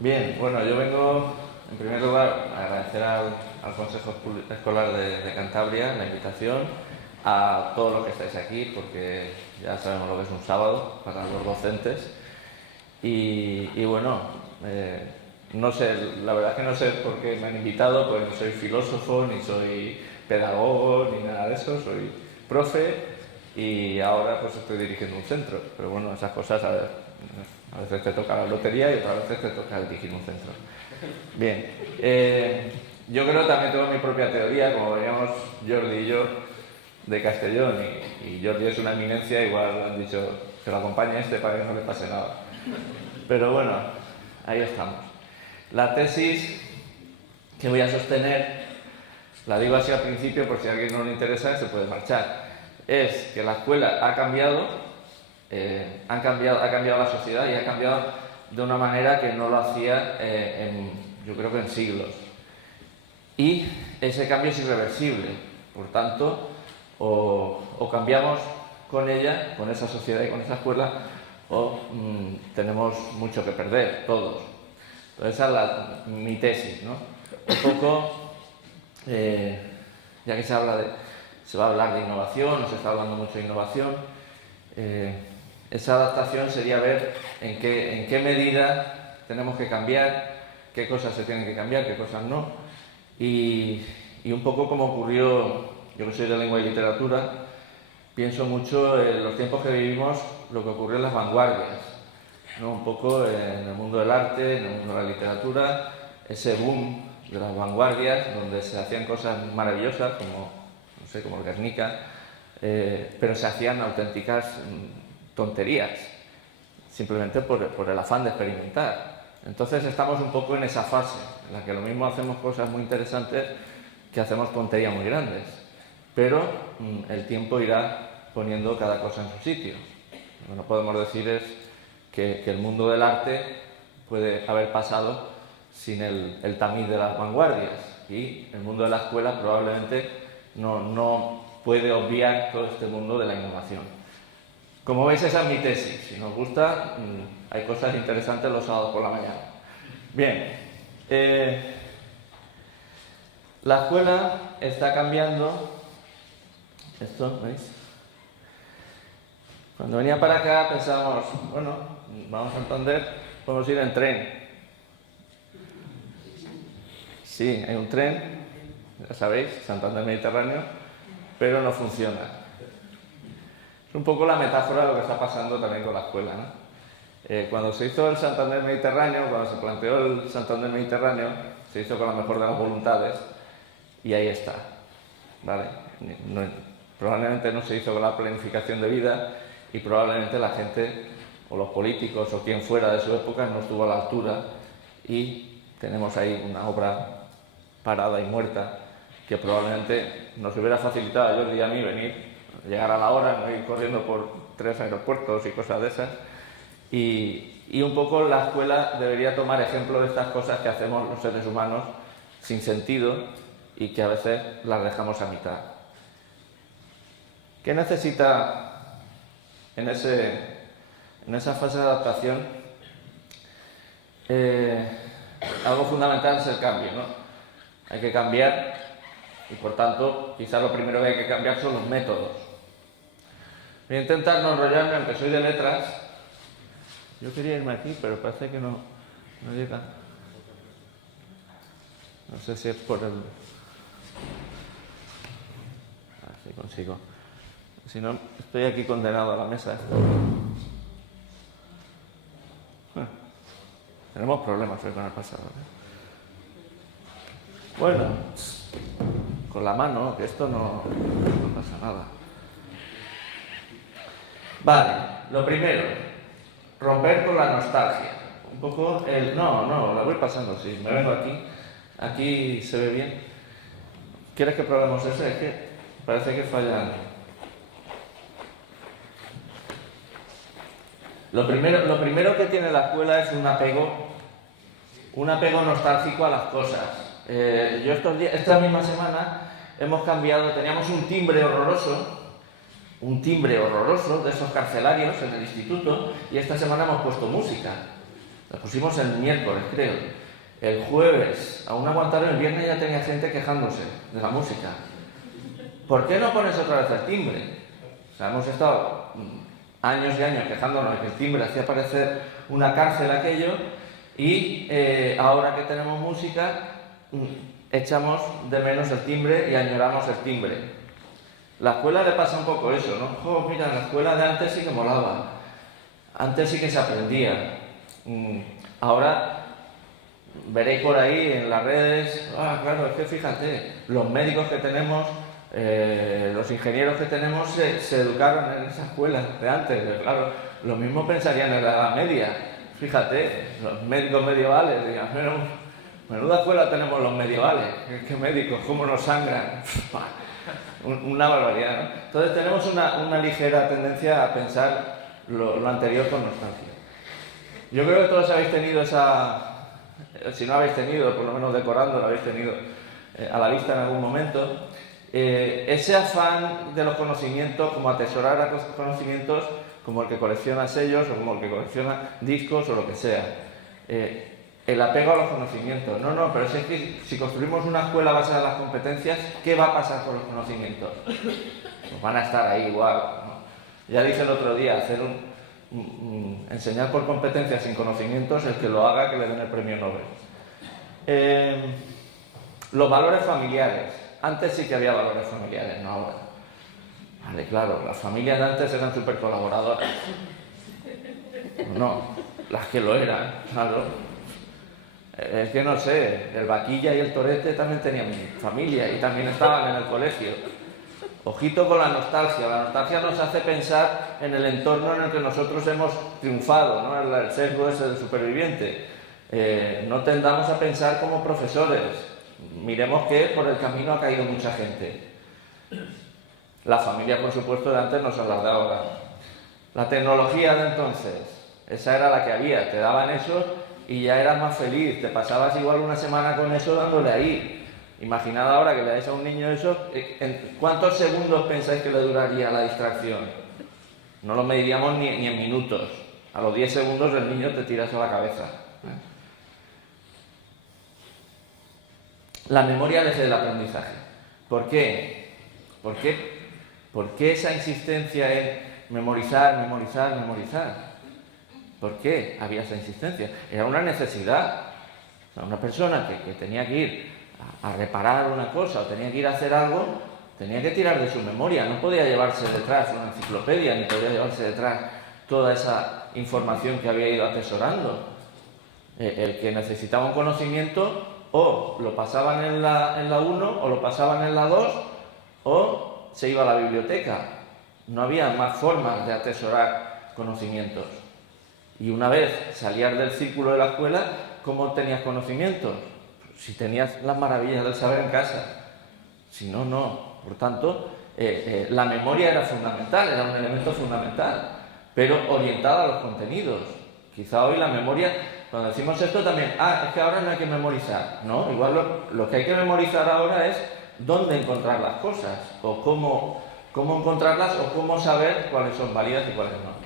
Bien, bueno, yo vengo en primer lugar a agradecer al Consejo Escolar de Cantabria la invitación, a todos los que estáis aquí, porque ya sabemos lo que es un sábado para los docentes. Y bueno, no sé, la verdad es que no sé por qué me han invitado, porque no soy filósofo, ni soy pedagogo, ni nada de eso, soy profe y ahora pues estoy dirigiendo un centro. Pero bueno, esas cosas a veces te toca la lotería y otras veces te toca dirigir un centro. Bien, yo creo que también tengo mi propia teoría, como veníamos Jordi y yo de Castellón, y Jordi es una eminencia, igual han dicho que lo acompañe para que no le pase nada. Pero bueno, ahí estamos. La tesis que voy a sostener, la digo así al principio por si a alguien no le interesa, se puede marchar, es que la escuela ha cambiado, ha cambiado la sociedad y ha cambiado de una manera que no lo hacía yo creo que en siglos. Y ese cambio es irreversible, por tanto, o cambiamos con ella, con esa sociedad y con esa escuela, o tenemos mucho que perder, todos. Entonces esa es mi tesis, ¿no? Un poco, ya que se va a hablar de innovación, o se está hablando mucho de innovación, esa adaptación sería ver en qué medida tenemos que cambiar, qué cosas se tienen que cambiar, qué cosas no, y un poco como ocurrió, yo que soy de lengua y literatura, pienso mucho en los tiempos que vivimos, lo que ocurrió en las vanguardias, ¿no? Un poco en el mundo del arte, en el mundo de la literatura, ese boom de las vanguardias, donde se hacían cosas maravillosas, como, no sé, como el Guernica, pero se hacían auténticas tonterías, simplemente por el afán de experimentar. Entonces estamos un poco en esa fase, en la que lo mismo hacemos cosas muy interesantes que hacemos tonterías muy grandes, pero el tiempo irá poniendo cada cosa en su sitio. Lo que no podemos decir es que el mundo del arte puede haber pasado sin el tamiz de las vanguardias, y el mundo de la escuela probablemente no puede obviar todo este mundo de la innovación. Como veis, esa es mi tesis. Si nos gusta, hay cosas interesantes los sábados por la mañana. Bien, la escuela está cambiando. Esto, ¿veis? Cuando venía para acá pensábamos, bueno, vamos a Santander, podemos ir en tren. Sí, hay un tren, ya sabéis, Santander Mediterráneo, pero no funciona. Es un poco la metáfora de lo que está pasando también con la escuela, ¿no? Cuando se hizo el Santander Mediterráneo, cuando se planteó el Santander Mediterráneo, se hizo con la mejor de las voluntades y ahí está, ¿vale? Probablemente no se hizo con la planificación de vida y probablemente la gente o los políticos o quien fuera de su época no estuvo a la altura, y tenemos ahí una obra parada y muerta que probablemente nos hubiera facilitado a Jordi y a mí llegar a la hora, no ir corriendo por 3 aeropuertos y cosas de esas. Y un poco la escuela debería tomar ejemplo de estas cosas que hacemos los seres humanos sin sentido y que a veces las dejamos a mitad. ¿Qué necesita en esa fase de adaptación? Algo fundamental es el cambio, ¿no? Hay que cambiar y, por tanto, quizás lo primero que hay que cambiar son los métodos. Voy a intentar no enrollarme, aunque soy de letras. Yo quería irme aquí, pero parece que no llega. No sé si es por el... A ver si consigo. Si no, estoy aquí condenado a la mesa. Tenemos problemas hoy con el pasado, Bueno, con la mano, que esto no pasa nada. Vale, lo primero, romper con la nostalgia. Un poco el... No, la voy pasando, sí, me vengo aquí. Aquí se ve bien. ¿Quieres que probemos ese? Es que parece que fallan. Lo primero que tiene la escuela es un apego nostálgico a las cosas. Yo esta misma semana hemos cambiado, teníamos un timbre horroroso de esos carcelarios en el instituto, y esta semana hemos puesto música. La pusimos el miércoles, creo. El jueves, aún aguantaron, el viernes ya tenía gente quejándose de la música. ¿Por qué no pones otra vez el timbre? O sea, hemos estado años y años quejándonos de que el timbre hacía parecer una cárcel aquello, y ahora que tenemos música, echamos de menos el timbre y añoramos el timbre. La escuela le pasa un poco eso, ¿no? Oh, mira, la escuela de antes sí que molaba, antes sí que se aprendía. Ahora veréis por ahí en las redes, claro, es que fíjate, los médicos que tenemos, los ingenieros que tenemos se educaron en esa escuela de antes. Claro, lo mismo pensarían en la Edad Media. Fíjate, los médicos medievales, digan, menuda escuela tenemos los medievales, ¿qué médicos? ¿Cómo nos sangran? Una barbaridad, ¿no? Entonces tenemos una ligera tendencia a pensar lo anterior con nostalgia. Yo creo que todos habéis tenido si no habéis tenido, por lo menos decorando, lo habéis tenido a la vista en algún momento, ese afán de los conocimientos, como atesorar los conocimientos, como el que colecciona sellos o como el que colecciona discos o lo que sea. El apego a los conocimientos. No, pero es que si construimos una escuela basada en las competencias, ¿qué va a pasar con los conocimientos? Pues van a estar ahí igual, ¿no? Ya dije el otro día, enseñar por competencias sin conocimientos, el que lo haga, que le den el premio Nobel. Los valores familiares. Antes sí que había valores familiares, no ahora. Vale, claro, las familias de antes eran súper colaboradoras. No, las que lo eran, claro. Es que no sé, el Vaquilla y el Torete también tenían familia y también estaban en el colegio. Ojito con la nostalgia. La nostalgia nos hace pensar en el entorno en el que nosotros hemos triunfado, ¿no? El sesgo ese del superviviente. No tendamos a pensar como profesores. Miremos que por el camino ha caído mucha gente. Las familias, por supuesto, de antes no son las de ahora. La tecnología de entonces, esa era la que había. Te daban eso y ya eras más feliz. Te pasabas igual una semana con eso dándole ahí. Imaginad ahora que le dais a un niño eso, ¿en cuántos segundos pensáis que le duraría la distracción? No lo mediríamos ni en minutos. A los 10 segundos el niño te tiras a la cabeza. La memoria al eje del aprendizaje. ¿Por qué? ¿Por qué esa insistencia en memorizar? ¿Por qué había esa insistencia? Era una necesidad. O sea, una persona que tenía que ir a reparar una cosa o tenía que ir a hacer algo, tenía que tirar de su memoria. No podía llevarse detrás una enciclopedia, ni podía llevarse detrás toda esa información que había ido atesorando. El que necesitaba un conocimiento, o lo pasaban en la 1, o lo pasaban en la 2, o se iba a la biblioteca. No había más formas de atesorar conocimientos. Y una vez salías del círculo de la escuela, ¿cómo tenías conocimientos? Si tenías las maravillas del saber en casa. Si no, no. Por tanto, la memoria era fundamental, era un elemento fundamental, pero orientada a los contenidos. Quizá hoy la memoria, cuando decimos esto también, es que ahora no hay que memorizar. No, igual lo que hay que memorizar ahora es dónde encontrar las cosas, o cómo encontrarlas, o cómo saber cuáles son válidas y cuáles no.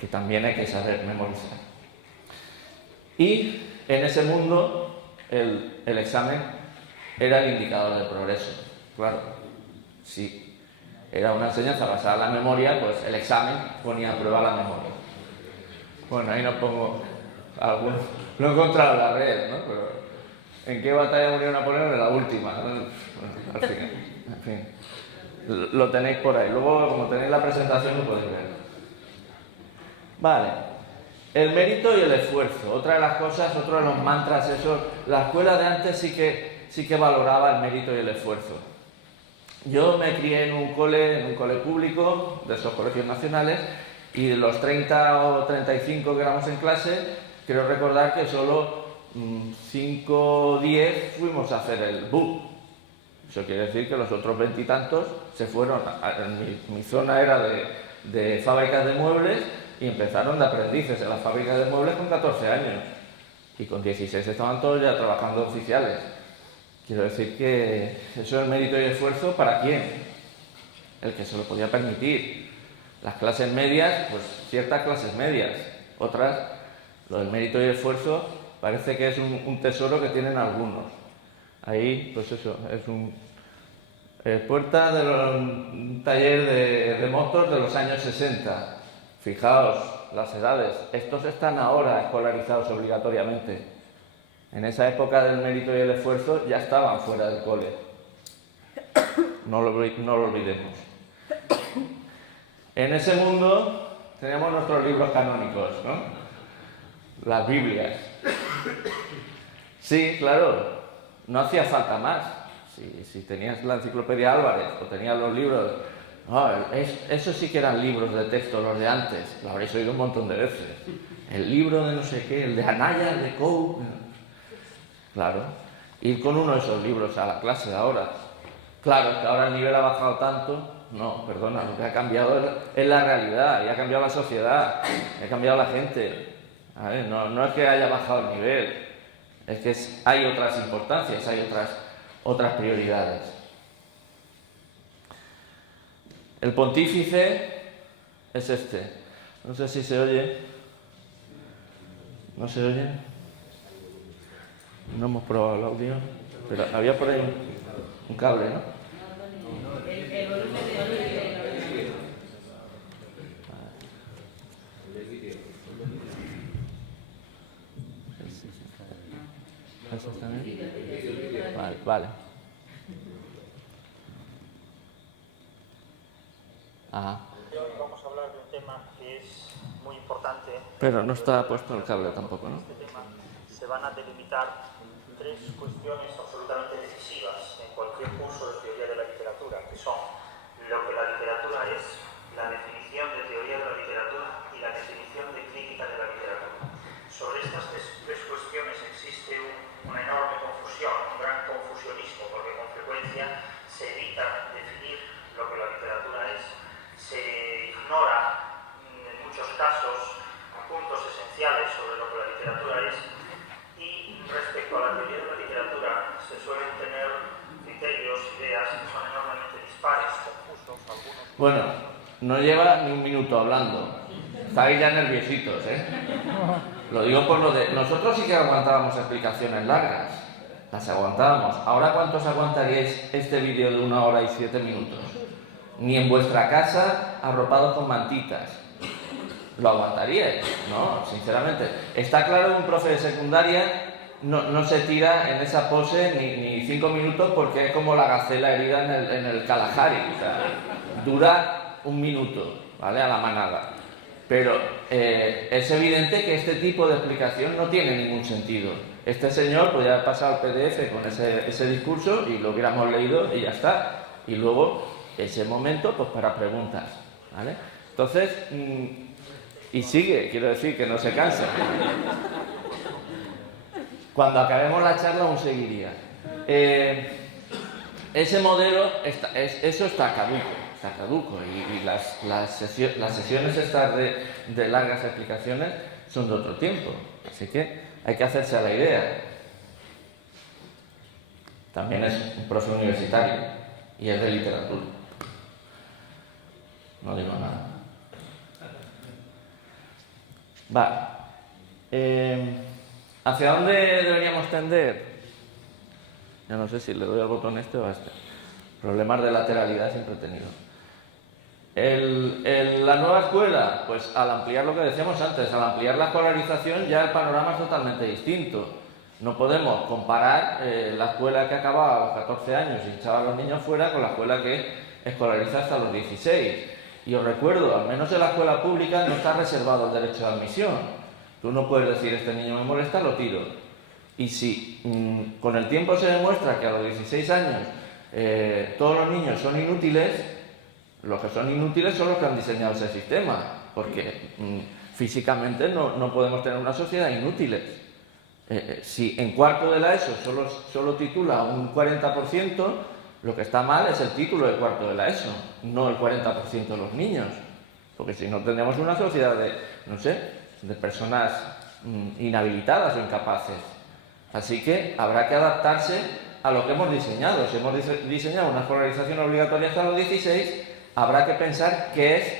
Que también hay que saber memorizar. Y en ese mundo el examen era el indicador de progreso. Claro, si era una enseñanza basada en la memoria, pues el examen ponía a prueba la memoria. Bueno, ahí no pongo alguno. Lo he encontrado en la red, ¿no? Pero ¿en qué batalla murió Napoleón? En la última, ¿no? Bueno, al final, en fin. Lo tenéis por ahí. Luego, como tenéis la presentación, lo podéis ver. Vale. El mérito y el esfuerzo. Otra de las cosas, otro de los mantras, eso. La escuela de antes sí que valoraba el mérito y el esfuerzo. Yo me crié en un cole público, de esos colegios nacionales, y de los 30 o 35 que éramos en clase, quiero recordar que solo 5 o 10 fuimos a hacer el BUP. Eso quiere decir que los otros 20 y tantos se fueron. Mi zona era de fábricas de muebles y empezaron de aprendices en las fábricas de muebles con 14 años. Y con 16 estaban todos ya trabajando oficiales. Quiero decir que eso es mérito y esfuerzo ¿para quién? El que se lo podía permitir. Las clases medias, pues ciertas clases medias, otras Lo del mérito y esfuerzo parece que es un tesoro que tienen algunos. Ahí, pues eso, es puerta de un taller de motos de los años 60. Fijaos las edades. Estos están ahora escolarizados obligatoriamente. En esa época del mérito y el esfuerzo ya estaban fuera del cole. No lo olvidemos. En ese mundo tenemos nuestros libros canónicos, ¿no? Las Biblias. Sí, claro, no hacía falta más. Si tenías la enciclopedia Álvarez o tenías los libros... esos sí que eran libros de texto, los de antes. Lo habréis oído un montón de veces. El libro de no sé qué, el de Anaya, el de Coe... Claro, ir con uno de esos libros a la clase de ahora. Claro, que ahora el nivel ha bajado tanto. No, perdona, lo que ha cambiado es la realidad, y ha cambiado la sociedad, ha cambiado la gente. A ver, no es que haya bajado el nivel, es que hay otras importancias, hay otras prioridades. El pontífice es este. No sé si se oye. ¿No se oye? No hemos probado el audio, pero había por ahí un cable, ¿no? Vale. Ajá. Hoy vamos a hablar de un tema que es muy importante. Pero no está puesto el cable tampoco, ¿no? En este tema se van a delimitar tres cuestiones absolutamente decisivas en cualquier curso de teoría de la literatura, que son lo que la literatura es, la definición de teoría de la literatura y la definición de crítica de la literatura. Sobre estas tres cuestiones existe una enorme confusión, un gran confusionismo, porque con frecuencia se evita definir lo que la literatura es, se ignora en muchos casos puntos esenciales sobre lo que la literatura es, y respecto a la teoría de la literatura se suelen tener criterios, ideas que son enormemente dispares, confusos, algunos. Bueno, no lleva ni un minuto hablando. Estáis ya nerviositos, ¿eh? Lo digo por lo de... Nosotros sí que aguantábamos explicaciones largas. Las aguantábamos. ¿Ahora cuántos aguantaríais este vídeo de 1 hora y 7 minutos? Ni en vuestra casa arropados con mantitas. ¿Lo aguantaríais? No, sinceramente. Está claro que un profe de secundaria no se tira en esa pose ni 5 minutos porque es como la gacela herida en el Kalahari. O sea, dura 1 minuto, ¿vale? A la manada. Pero es evidente que este tipo de explicación no tiene ningún sentido. Este señor podría haber pasado el PDF con ese discurso y lo hubiéramos leído y ya está. Y luego, ese momento, pues para preguntas, ¿vale? Entonces, y sigue, quiero decir, que no se cansa. Cuando acabemos la charla aún seguiría. Ese modelo, eso está caduco y las sesiones estas de largas explicaciones son de otro tiempo, así que hay que hacerse a la idea. También es un profe universitario y es de literatura. No digo nada. ¿Hacia dónde deberíamos tender? Yo no sé si le doy al botón este o a este. Problemas de lateralidad siempre he tenido. La nueva escuela, pues al ampliar lo que decíamos antes, al ampliar la escolarización ya el panorama es totalmente distinto. No podemos comparar la escuela que acababa a los 14 años y echaba a los niños fuera con la escuela que escolariza hasta los 16. Y os recuerdo, al menos en la escuela pública no está reservado el derecho de admisión. Tú no puedes decir, este niño me molesta, lo tiro. Y si con el tiempo se demuestra que a los 16 años todos los niños son inútiles, los que son inútiles son los que han diseñado ese sistema, porque físicamente no podemos tener una sociedad inútiles. Si en cuarto de la ESO solo titula un 40%, lo que está mal es el título de cuarto de la ESO, no el 40% de los niños, porque si no tendríamos una sociedad de personas inhabilitadas o incapaces. Así que habrá que adaptarse a lo que hemos diseñado. Si hemos diseñado una escolarización obligatoria hasta los 16, habrá que pensar que es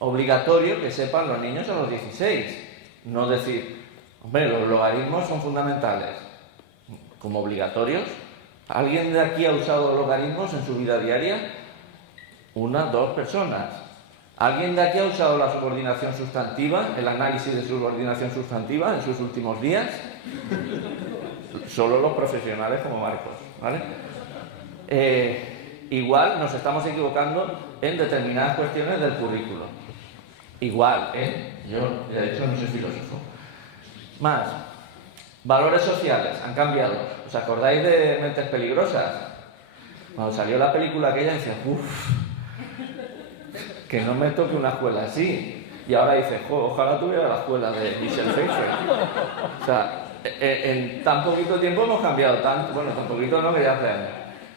obligatorio que sepan los niños a los 16. No decir, Hombre, los logaritmos son fundamentales, como obligatorios. ¿Alguien de aquí ha usado logaritmos en su vida diaria? Una, dos personas. ¿Alguien de aquí ha usado la subordinación sustantiva, el análisis de subordinación sustantiva en sus últimos días? Solo los profesionales como Marcos, ¿vale? Igual nos estamos equivocando en determinadas cuestiones del currículo. Igual, yo de hecho no soy filósofo. Más, valores sociales han cambiado. ¿Os acordáis de Mentes Peligrosas? Cuando salió la película aquella decía, uff, que no me toque una escuela así. Y ahora dice, ojalá tuviera la escuela de Michel Pfeiffer. O sea, en tan poquito tiempo hemos cambiado tanto. Bueno, tan poquito no, que ya hace años.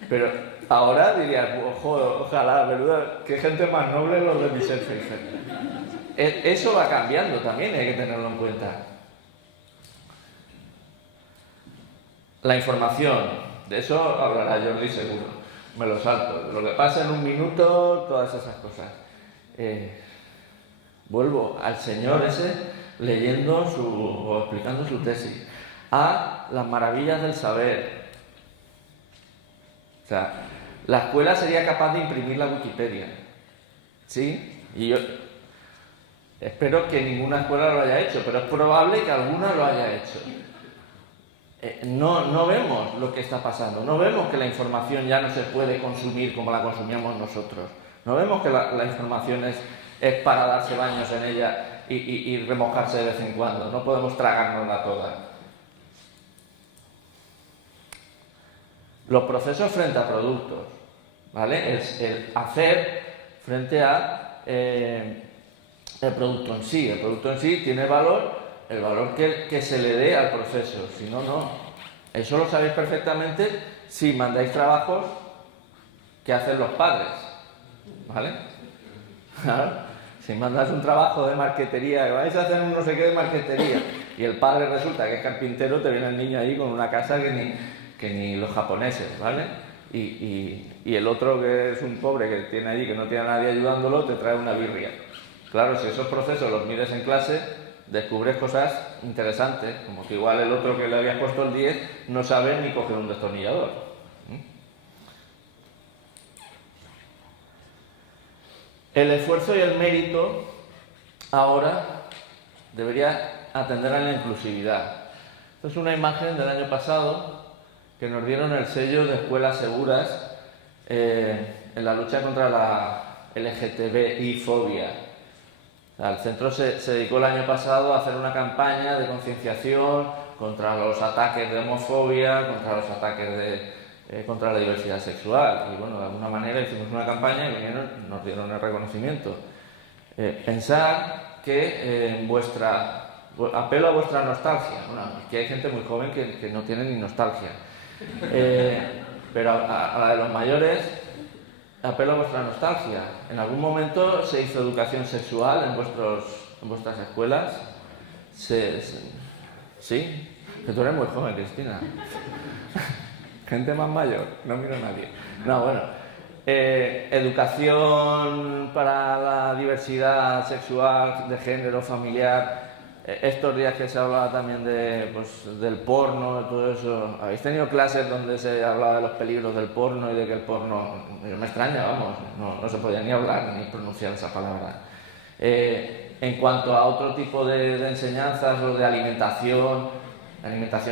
Pero ahora dirías, ojalá, ¿verdad? Qué gente más noble los de Michel Pfeiffer. Eso va cambiando también, hay que tenerlo en cuenta. La información, de eso hablará Jordi seguro, me lo salto. Lo que pasa en un minuto, todas esas cosas. Vuelvo al señor ese leyendo o explicando su tesis. A las maravillas del saber. O sea, la escuela sería capaz de imprimir la Wikipedia. ¿Sí? Y yo espero que ninguna escuela lo haya hecho, pero es probable que alguna lo haya hecho. No vemos lo que está pasando, no vemos que la información ya no se puede consumir como la consumíamos nosotros. No vemos que la información es para darse baños en ella y remojarse de vez en cuando. No podemos tragárnosla toda. Los procesos frente a productos, ¿vale? El hacer frente a el producto en sí. El producto en sí tiene valor, el valor que se le dé al proceso, si no, no. Eso lo sabéis perfectamente si mandáis trabajos que hacen los padres, ¿vale? Si mandas un trabajo de marquetería, que vais a hacer un no sé qué de marquetería, y el padre resulta que es carpintero, te viene el niño ahí con una casa que ni los japoneses, ¿vale? Y el otro, que es un pobre que tiene allí, que no tiene a nadie ayudándolo, te trae una birria. Claro, si esos procesos los mides en clase, descubres cosas interesantes, como que igual el otro que le habías puesto el 10 no sabe ni coger un destornillador. El esfuerzo y el mérito ahora debería atender a la inclusividad. Esto es una imagen del año pasado que nos dieron el sello de Escuelas Seguras en la lucha contra la LGTBI-fobia. El centro se dedicó el año pasado a hacer una campaña de concienciación contra los ataques de homofobia, contra los ataques contra la diversidad sexual. Y bueno, de alguna manera hicimos una campaña y vinieron, nos dieron el reconocimiento. Pensar que apelo a vuestra nostalgia. Bueno, aquí hay gente muy joven que no tiene ni nostalgia. Pero a la de los mayores, apelo a vuestra nostalgia. ¿En algún momento se hizo educación sexual en vuestras escuelas? ¿Sí? Que tú eres muy joven, Cristina. Gente más mayor, no miro a nadie. No, bueno. Educación para la diversidad sexual, de género, familiar. Estos días que se hablaba también del porno, de todo eso. ¿Habéis tenido clases donde se hablaba de los peligros del porno y de que el porno... Me extraña, vamos, no se podía ni hablar ni pronunciar esa palabra. En cuanto a otro tipo de enseñanzas o de alimentación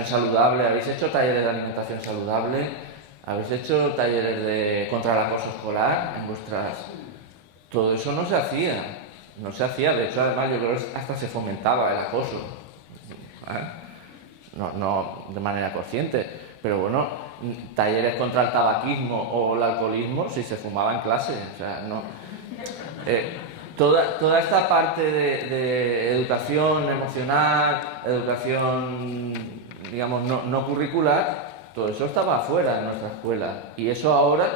saludable, ¿habéis hecho talleres de alimentación saludable? ¿Habéis hecho talleres contra el acoso escolar en vuestras...? Todo eso no se hacía. No se hacía, de hecho, además, yo creo que hasta se fomentaba el acoso. No de manera consciente, pero bueno, talleres contra el tabaquismo o el alcoholismo sí se fumaba en clase. O sea, no. Toda esta parte de educación emocional, educación, digamos, no curricular, todo eso estaba afuera de nuestra escuela. Y eso ahora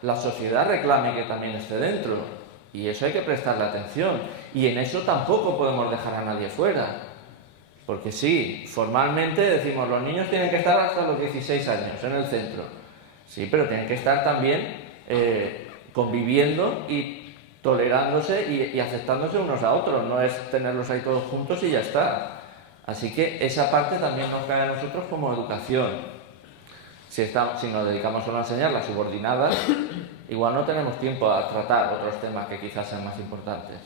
la sociedad reclame que también esté dentro. Y eso hay que prestarle atención. Y en eso tampoco podemos dejar a nadie fuera. Porque sí, formalmente decimos, los niños tienen que estar hasta los 16 años en el centro. Sí, pero tienen que estar también conviviendo y tolerándose y aceptándose unos a otros. No es tenerlos ahí todos juntos y ya está. Así que esa parte también nos cae a nosotros como educación. Si nos dedicamos solo a enseñar las subordinadas, igual no tenemos tiempo a tratar otros temas que quizás sean más importantes.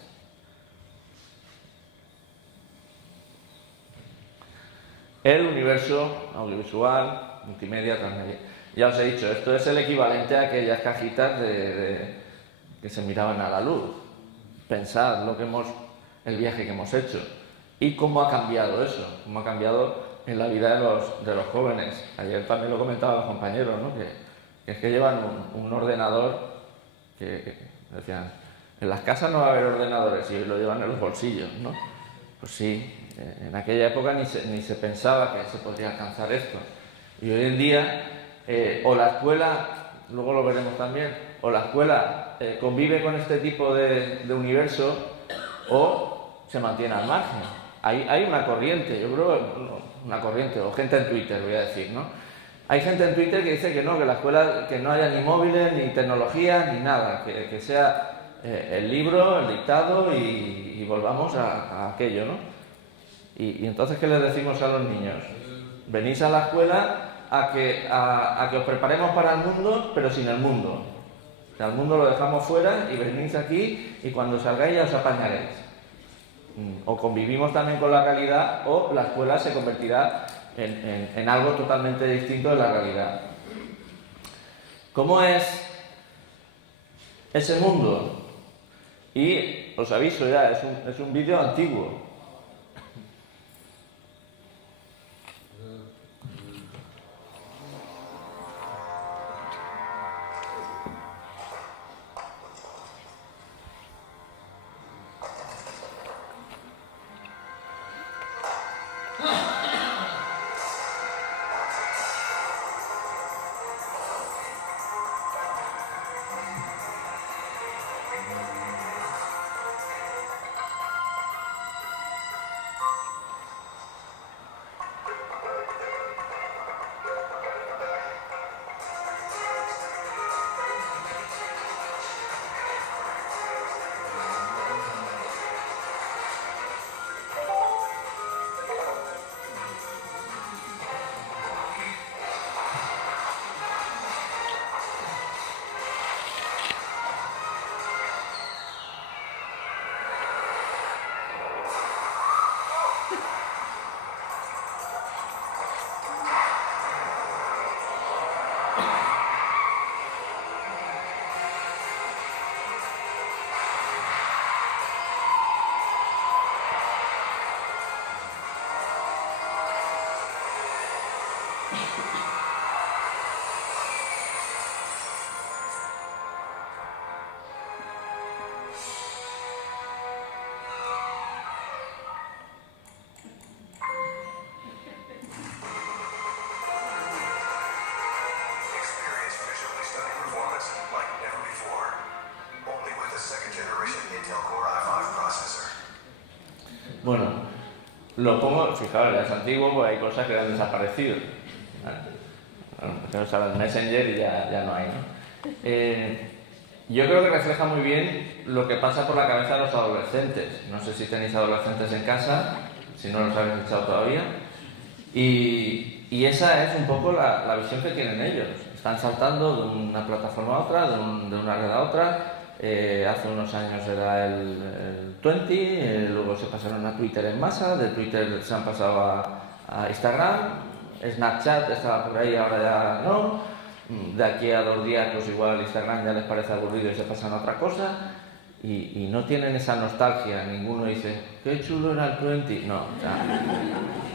El universo audiovisual, multimedia, transmedia. Ya os he dicho, esto es el equivalente a aquellas cajitas que se miraban a la luz. Pensad el viaje que hemos hecho y cómo ha cambiado eso, cómo ha cambiado en la vida de los jóvenes. Ayer también lo comentaban los compañeros, ¿no? que es que llevan un ordenador que decían, en las casas no va a haber ordenadores y hoy lo llevan en los bolsillos, ¿no? Pues sí, en aquella época ni se pensaba que se podría alcanzar esto. Y hoy en día, o la escuela, luego lo veremos también, o la escuela convive con este tipo de universo o se mantiene al margen. Hay una corriente, yo creo, una corriente, o gente en Twitter, voy a decir, ¿no? Hay gente en Twitter que dice que no, que la escuela, que no haya ni móviles, ni tecnología, ni nada, que sea el libro, el dictado y volvamos a aquello, ¿no? Y entonces, ¿qué les decimos a los niños? Venís a la escuela a que os preparemos para el mundo, pero sin el mundo. O sea, el mundo lo dejamos fuera y venís aquí y cuando salgáis ya os apañaréis. O convivimos también con la realidad o la escuela se convertirá en algo totalmente distinto de la realidad. ¿Cómo es ese mundo? Y os aviso ya, es un vídeo antiguo. Bueno, lo pongo, fijaos, ya es antiguo, pues hay cosas que han desaparecido. Tenemos ahora el Messenger y ya no hay, ¿no? Yo creo que refleja muy bien lo que pasa por la cabeza de los adolescentes. No sé si tenéis adolescentes en casa, si no los habéis echado todavía. Y esa es un poco la visión que tienen ellos. Están saltando de una plataforma a otra, de una red a otra. Hace unos años era el 20, luego se pasaron a Twitter en masa, de Twitter se han pasado a Instagram, Snapchat estaba por ahí, ahora ya no, de aquí a 2 días pues igual Instagram ya les parece aburrido y se pasan a otra cosa y no tienen esa nostalgia, ninguno dice qué chulo era el 20, no, o sea,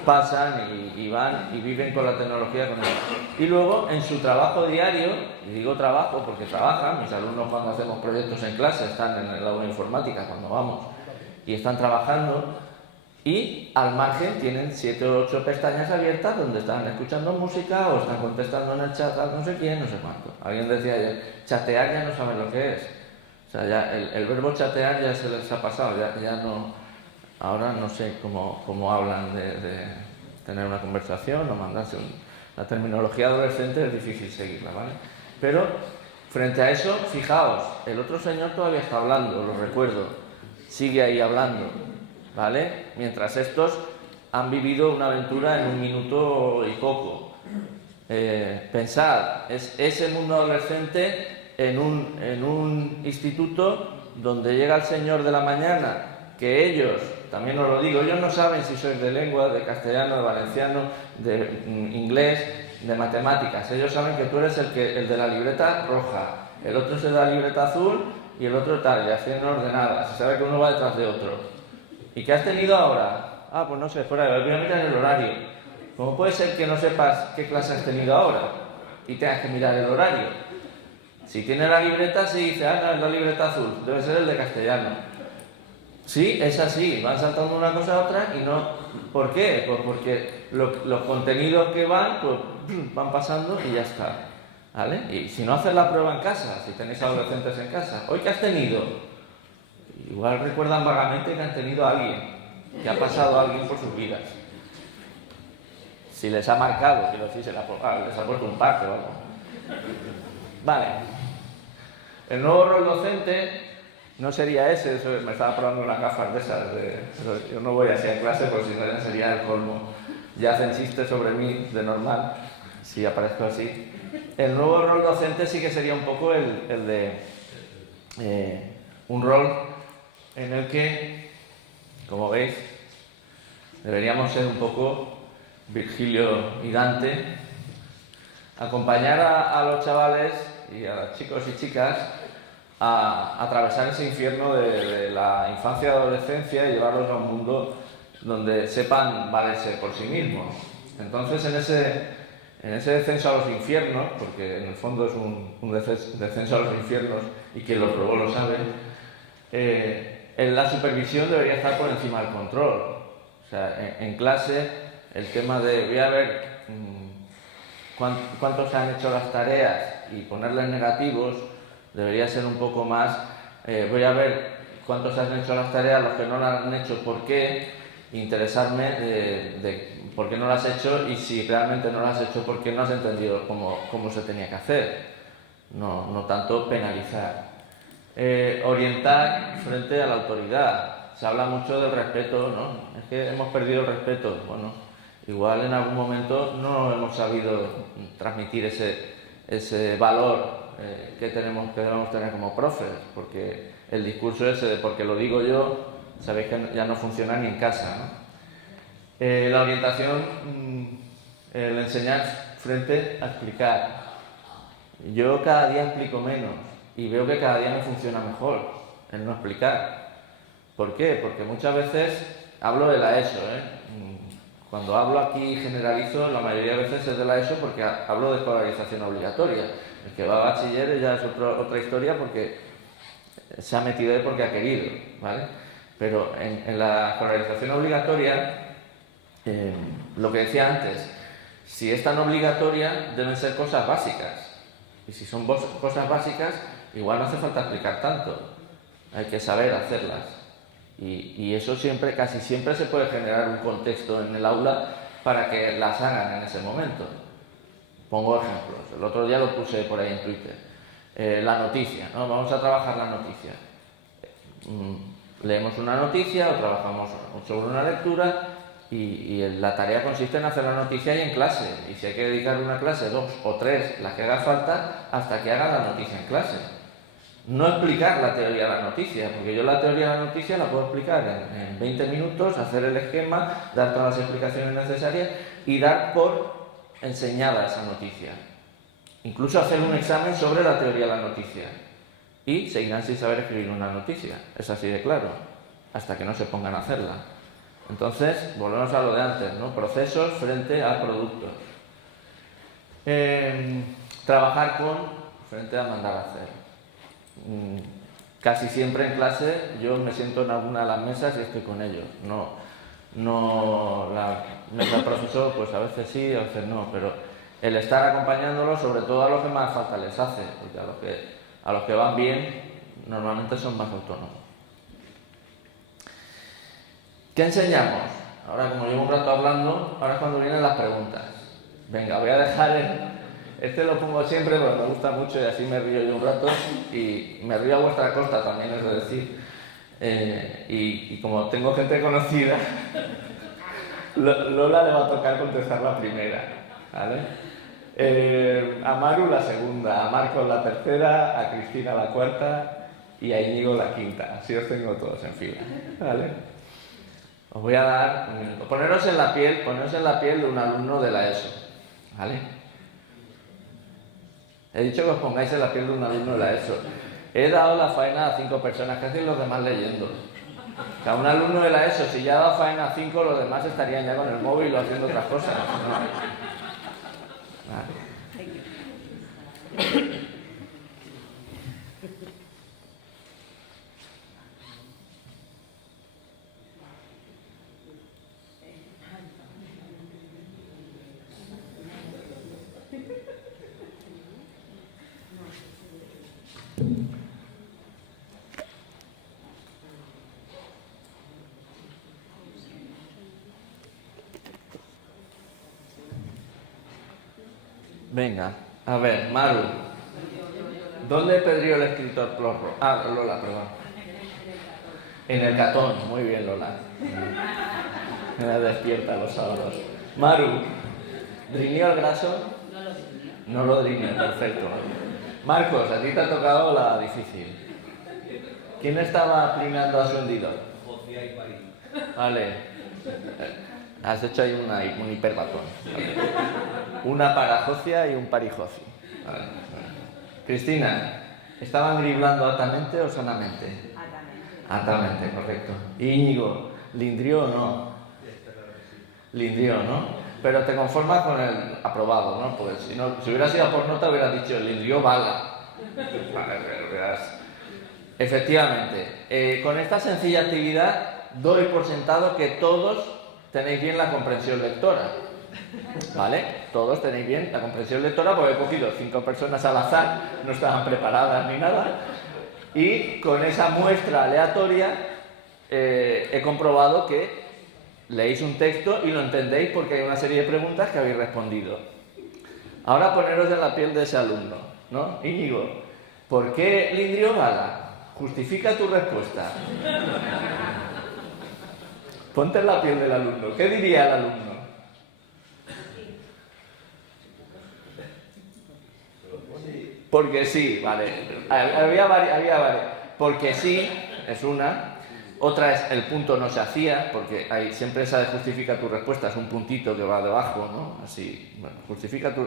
pasan y van y viven con la tecnología con ellos. Y luego en su trabajo diario, y digo trabajo porque trabajan, mis alumnos cuando hacemos proyectos en clase están en el aula de informática cuando vamos y están trabajando y al margen tienen 7 o 8 pestañas abiertas donde están escuchando música o están contestando en el chat a no sé quién, no sé cuánto. Alguien decía ayer, chatear ya no saben lo que es. O sea, ya el verbo chatear ya se les ha pasado, ya no. Ahora no sé cómo hablan de tener una conversación o mandarse la terminología adolescente es difícil seguirla, ¿vale? Pero frente a eso, fijaos, el otro señor todavía está hablando, lo recuerdo, sigue ahí hablando, ¿vale? Mientras estos han vivido una aventura en un minuto y poco. Pensad, es ese mundo adolescente en un instituto donde llega el señor de la mañana, que ellos, también os lo digo, ellos no saben si sois de lengua, de castellano, de valenciano, de inglés, de matemáticas. Ellos saben que tú eres el de la libreta roja, el otro es el de la libreta azul y el otro tal, y así en ordenadas. Se sabe que uno va detrás de otro. ¿Y qué has tenido ahora? Ah, pues no sé, fuera de voy a mirar el horario. ¿Cómo puede ser que no sepas qué clase has tenido ahora y tengas que mirar el horario? Si tiene la libreta, se dice, no, es la libreta azul, debe ser el de castellano. Sí, es así, van saltando una cosa a otra y no... ¿Por qué? Pues porque los contenidos que van, pues van pasando y ya está. ¿Vale? Y si no haces la prueba en casa, si tenéis adolescentes en casa, ¿hoy qué has tenido? Igual recuerdan vagamente que han tenido a alguien, que ha pasado a alguien por sus vidas. Si les ha marcado, quiero decir, les ha puesto un parque o algo. Vale. El nuevo rol docente no sería ese, eso me estaba probando unas gafas de esas, yo no voy así a clase, porque si no ya sería el colmo. Ya hacen chistes sobre mí de normal, si aparezco así. El nuevo rol docente sí que sería un poco el de un rol en el que, como veis, deberíamos ser un poco Virgilio y Dante, acompañar a los chavales y a los chicos y chicas a atravesar ese infierno de la infancia y adolescencia y llevarlos a un mundo donde sepan valerse por sí mismos. Entonces, en ese descenso a los infiernos, porque en el fondo es un descenso a los infiernos y quien lo probó lo sabe, la supervisión debería estar por encima del control. O sea, en clase el tema de voy a ver cuántos han hecho las tareas y ponerles negativos debería ser un poco más, voy a ver cuántos han hecho las tareas, los que no las han hecho, por qué, interesarme de por qué no las has hecho y si realmente no las has hecho, por qué no has entendido cómo se tenía que hacer. No tanto penalizar. Orientar frente a la autoridad. Se habla mucho del respeto, ¿no? Es que hemos perdido el respeto. Bueno, igual en algún momento no hemos sabido transmitir ese valor que debemos tener como profes, porque el discurso ese de porque lo digo yo, sabéis que ya no funciona ni en casa, ¿no? La orientación, el enseñar frente a explicar. Yo cada día explico menos y veo que cada día me funciona mejor el no explicar. ¿Por qué? Porque muchas veces hablo de la ESO, Cuando hablo aquí y generalizo, la mayoría de veces es de la ESO porque hablo de escolarización obligatoria. El que va a bachiller ya es otra historia porque se ha metido ahí porque ha querido, ¿vale? Pero en la escolarización obligatoria, lo que decía antes, si es tan obligatoria, deben ser cosas básicas. Y si son cosas básicas, igual no hace falta explicar tanto. Hay que saber hacerlas. Y eso casi siempre se puede generar un contexto en el aula para que las hagan en ese momento. Pongo ejemplos. El otro día lo puse por ahí en Twitter. La noticia, ¿no? Vamos a trabajar la noticia. Leemos una noticia o trabajamos sobre una lectura y la tarea consiste en hacer la noticia y en clase. Y si hay que dedicar una clase, 2 o 3, las que haga falta, hasta que haga la noticia en clase. No explicar la teoría de la noticia, porque yo la teoría de la noticia la puedo explicar en 20 minutos, hacer el esquema, dar todas las explicaciones necesarias y dar por enseñada esa noticia. Incluso hacer un examen sobre la teoría de la noticia. Y seguirán sin saber escribir una noticia, es así de claro, hasta que no se pongan a hacerla. Entonces, volvemos a lo de antes, ¿no? Procesos frente a productos. Trabajar frente a mandar a hacer. Casi siempre en clase yo me siento en alguna de las mesas y estoy con ellos. No la mesa del profesor, pues a veces sí, a veces no, pero el estar acompañándolos, sobre todo a los que más falta les hace, porque a los que van bien normalmente son más autónomos. ¿Qué enseñamos? Ahora, como llevo un rato hablando, ahora es cuando vienen las preguntas. Venga, voy a dejar este lo pongo siempre porque me gusta mucho y así me río yo un rato y me río a vuestra costa también, es decir. Y como tengo gente conocida, Lola le va a tocar contestar la primera, ¿vale? A Maru la segunda, a Marcos la tercera, a Cristina la cuarta y a Íñigo la quinta. Así os tengo todos en fila, ¿vale? Os voy a dar... Poneros en la piel de un alumno de la ESO, ¿vale? He dicho que os pongáis en la piel de un alumno de la ESO. He dado la faena a 5 personas, ¿qué hacen los demás leyendo? O sea, un alumno de la ESO, si ya ha dado faena a 5, los demás estarían ya con el móvil o haciendo otras cosas, ¿no? Vale. Venga, a ver, Maru. ¿Dónde pedrió el escritor Plorro? Ah, Lola, perdón. En el Catón, muy bien, Lola. Me despierta los sábados. Maru, ¿driñó el graso? No lo driñó, perfecto. Marcos, a ti te ha tocado la difícil. ¿Quién estaba pringando a su hendidor? Jocía y París. Vale. Has hecho ahí un hiperbatón. Vale. Una parajocia y un parijoci. Vale. Cristina, ¿estaban driblando altamente o sanamente? Altamente, correcto. Íñigo, ¿lindrió o no? Lindrió, ¿no? Pero te conformas con el aprobado, ¿no? Porque si hubiera sido por nota hubieras dicho lindrió bala. Vale, pero verás. Efectivamente, con esta sencilla actividad doy por sentado que todos tenéis bien la comprensión lectora, ¿vale? Todos tenéis bien la comprensión lectora porque he cogido 5 personas al azar, no estaban preparadas ni nada, y con esa muestra aleatoria he comprobado que leéis un texto y lo entendéis porque hay una serie de preguntas que habéis respondido. Ahora poneros en la piel de ese alumno, ¿no? Íñigo, ¿por qué lindrió bala? Justifica tu respuesta. Ponte en la piel del alumno. ¿Qué diría el alumno? Porque sí, vale. Había varias. Porque sí, es una. Otra es el punto no se hacía, porque hay siempre esa de justifica tu respuesta, es un puntito que va debajo, ¿no? Así, bueno,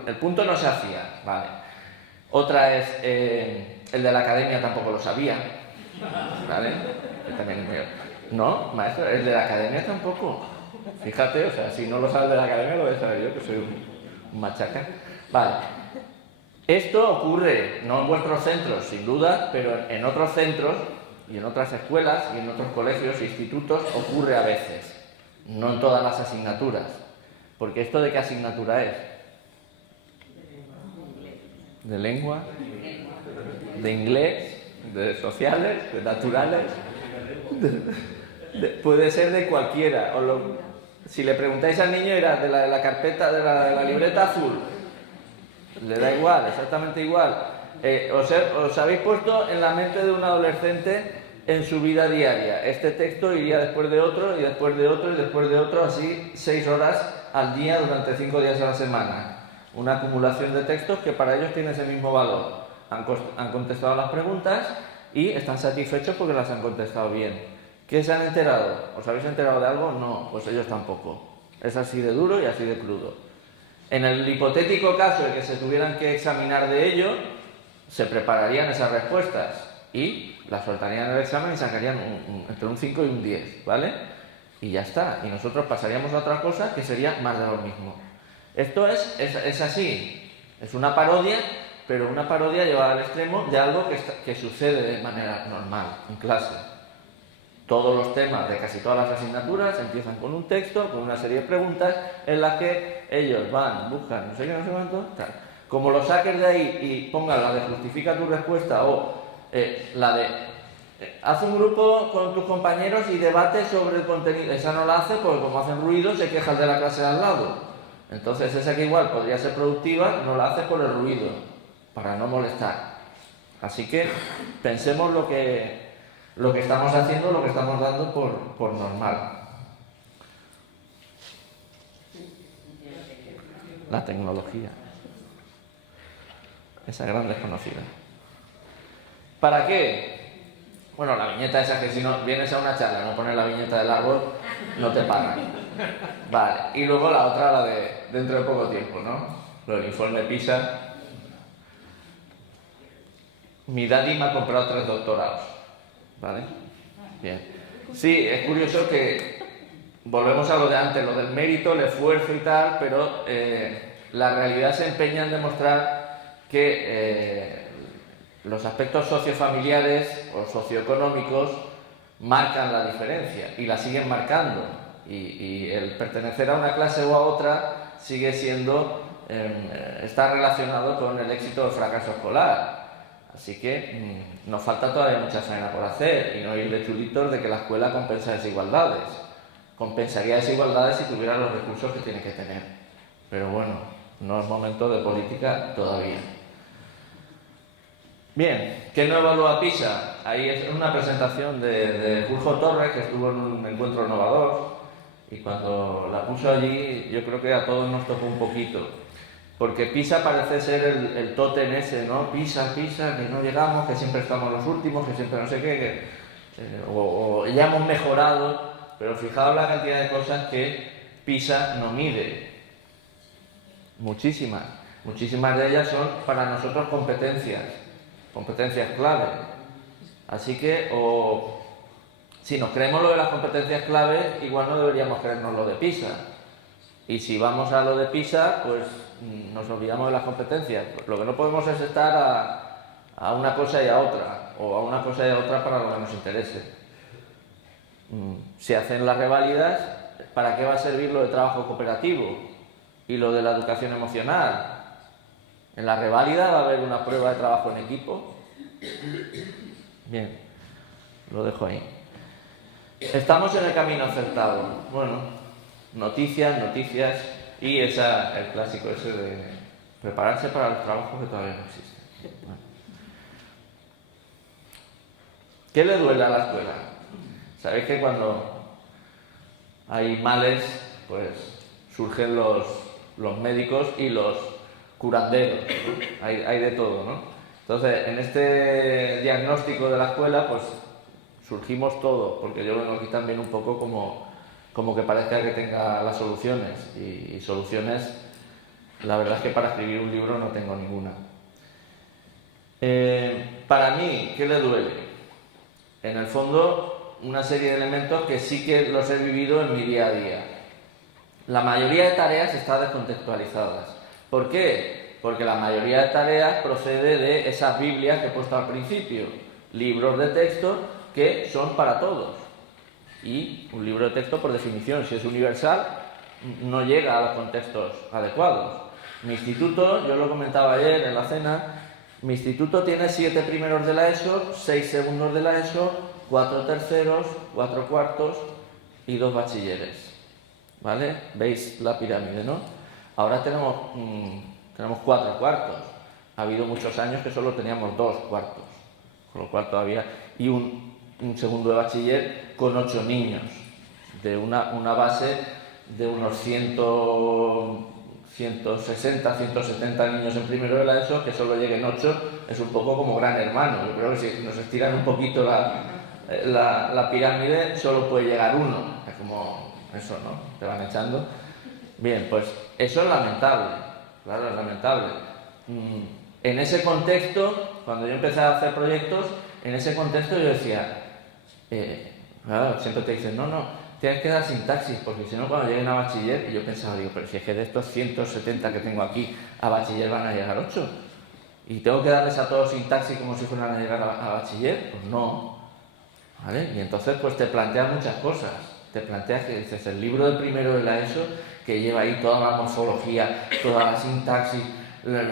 el punto no se hacía, vale. Otra es el de la academia tampoco lo sabía, ¿vale? También, no, maestro, el de la academia tampoco. Fíjate, o sea, si no lo sabes de la academia lo voy a saber yo, que soy un machaca. Vale. Esto ocurre, no en vuestros centros, sin duda, pero en otros centros y en otras escuelas y en otros colegios e institutos ocurre a veces. No en todas las asignaturas. Porque ¿esto de qué asignatura es? ¿De lengua? ¿De inglés? ¿De sociales? ¿De naturales? Puede ser de cualquiera. Si le preguntáis al niño, era de la carpeta, de la libreta azul. Le da igual, exactamente igual. Os habéis puesto en la mente de un adolescente en su vida diaria. Este texto iría después de otro, y después de otro, y después de otro, así 6 horas al día durante 5 días a la semana. Una acumulación de textos que para ellos tiene ese mismo valor. Han contestado las preguntas y están satisfechos porque las han contestado bien. ¿Qué se han enterado? ¿Os habéis enterado de algo? No, pues ellos tampoco. Es así de duro y así de crudo. En el hipotético caso de que se tuvieran que examinar de ello, se prepararían esas respuestas y las soltarían en el examen y sacarían entre un 5 y un 10, ¿vale? Y ya está. Y nosotros pasaríamos a otra cosa que sería más de lo mismo. Esto es así. Es una parodia, pero una parodia llevada al extremo de algo que sucede de manera normal en clase. Todos los temas de casi todas las asignaturas empiezan con un texto, con una serie de preguntas en las que ellos van, buscan, no sé qué, no sé cuánto, tal. Como lo saques de ahí y pongas la de justifica tu respuesta o la de haz un grupo con tus compañeros y debate sobre el contenido, esa no la hace porque como hacen ruido se quejan de la clase de al lado. Entonces esa que igual podría ser productiva, no la hace por el ruido, para no molestar. Así que pensemos lo que estamos haciendo, lo que estamos dando por normal. la tecnología. Esa gran desconocida. ¿Para qué? Bueno, la viñeta esa que si no vienes a una charla, no pones la viñeta del árbol, no te pagan. Vale, y luego la otra, la de dentro de poco tiempo, ¿no? Lo del informe PISA. Mi daddy me ha comprado 3 doctorados. ¿Vale? Bien. Sí, es curioso que volvemos a lo de antes, lo del mérito, el esfuerzo y tal, pero la realidad se empeña en demostrar que los aspectos sociofamiliares o socioeconómicos marcan la diferencia y la siguen marcando. Y el pertenecer a una clase o a otra sigue siendo, está relacionado con el éxito o el fracaso escolar. Así que nos falta todavía mucha faena por hacer y no ir de chulitos de que la escuela compensa desigualdades. Compensaría desigualdades si tuviera los recursos que tiene que tener. Pero bueno, no es momento de política todavía. Bien, ¿qué no evalúa PISA? Ahí es una presentación de Julio Torres, que estuvo en un encuentro innovador, y cuando la puso allí yo creo que a todos nos tocó un poquito. Porque PISA parece ser el tótem ese, ¿no? PISA, que no llegamos, que siempre estamos los últimos, que siempre no sé qué, o ya hemos mejorado, pero fijaos la cantidad de cosas que PISA no mide. Muchísimas de ellas son para nosotros competencias clave. Así que, si nos creemos lo de las competencias clave, igual no deberíamos creernos lo de PISA. Y si vamos a lo de PISA, pues nos olvidamos de las competencias. Lo que no podemos es estar a una cosa y a otra, o a una cosa y a otra para lo que nos interese. Si hacen las reválidas, ¿para qué va a servir lo de trabajo cooperativo y lo de la educación emocional? En la reválida va a haber una prueba de trabajo en equipo. Bien, lo dejo ahí. Estamos en el camino acertado. Bueno, noticias y el clásico ese de prepararse para los trabajos que todavía no existen. Bueno. ¿Qué le duele a la escuela? Sabéis que cuando hay males, pues surgen los médicos y los curanderos, ¿no? Hay de todo, ¿no? Entonces, en este diagnóstico de la escuela, pues surgimos todos, porque yo vengo aquí también un poco como que parezca que tenga las soluciones, y soluciones, la verdad es que para escribir un libro no tengo ninguna. Para mí, ¿qué le duele? En el fondo, una serie de elementos que sí que los he vivido en mi día a día. La mayoría de tareas están descontextualizadas. ¿Por qué? Porque la mayoría de tareas procede de esas Biblias que he puesto al principio, libros de texto que son para todos. Y un libro de texto, por definición, si es universal, no llega a los contextos adecuados. Mi instituto, yo lo comentaba ayer en la cena, mi instituto tiene 7 primeros de la ESO, 6 segundos de la ESO, 4 terceros, 4 cuartos y 2 bachilleres. ¿Vale? ¿Veis la pirámide, no? Ahora tenemos 4 cuartos. Ha habido muchos años que solo teníamos 2 cuartos, con lo cual todavía... Y un segundo de bachiller con 8 niños, de una base de unos 160, 170 niños en primero de la ESO, que solo lleguen 8, es un poco como Gran Hermano. Yo creo que si nos estiran un poquito la pirámide, solo puede llegar uno. Es como eso, ¿no? Te van echando. Bien, pues eso es lamentable, claro, es lamentable. En ese contexto, cuando yo empecé a hacer proyectos, en ese contexto yo decía, claro, siempre te dicen, no, tienes que dar sintaxis, porque si no cuando lleguen a bachiller, y yo pensaba, digo, pero si es que de estos 170 que tengo aquí, a bachiller van a llegar 8, y tengo que darles a todos sintaxis como si fueran a llegar a bachiller, pues no, ¿vale? Y entonces pues te planteas muchas cosas, te planteas que dices, el libro de primero de la ESO, que lleva ahí toda la morfología, toda la sintaxis,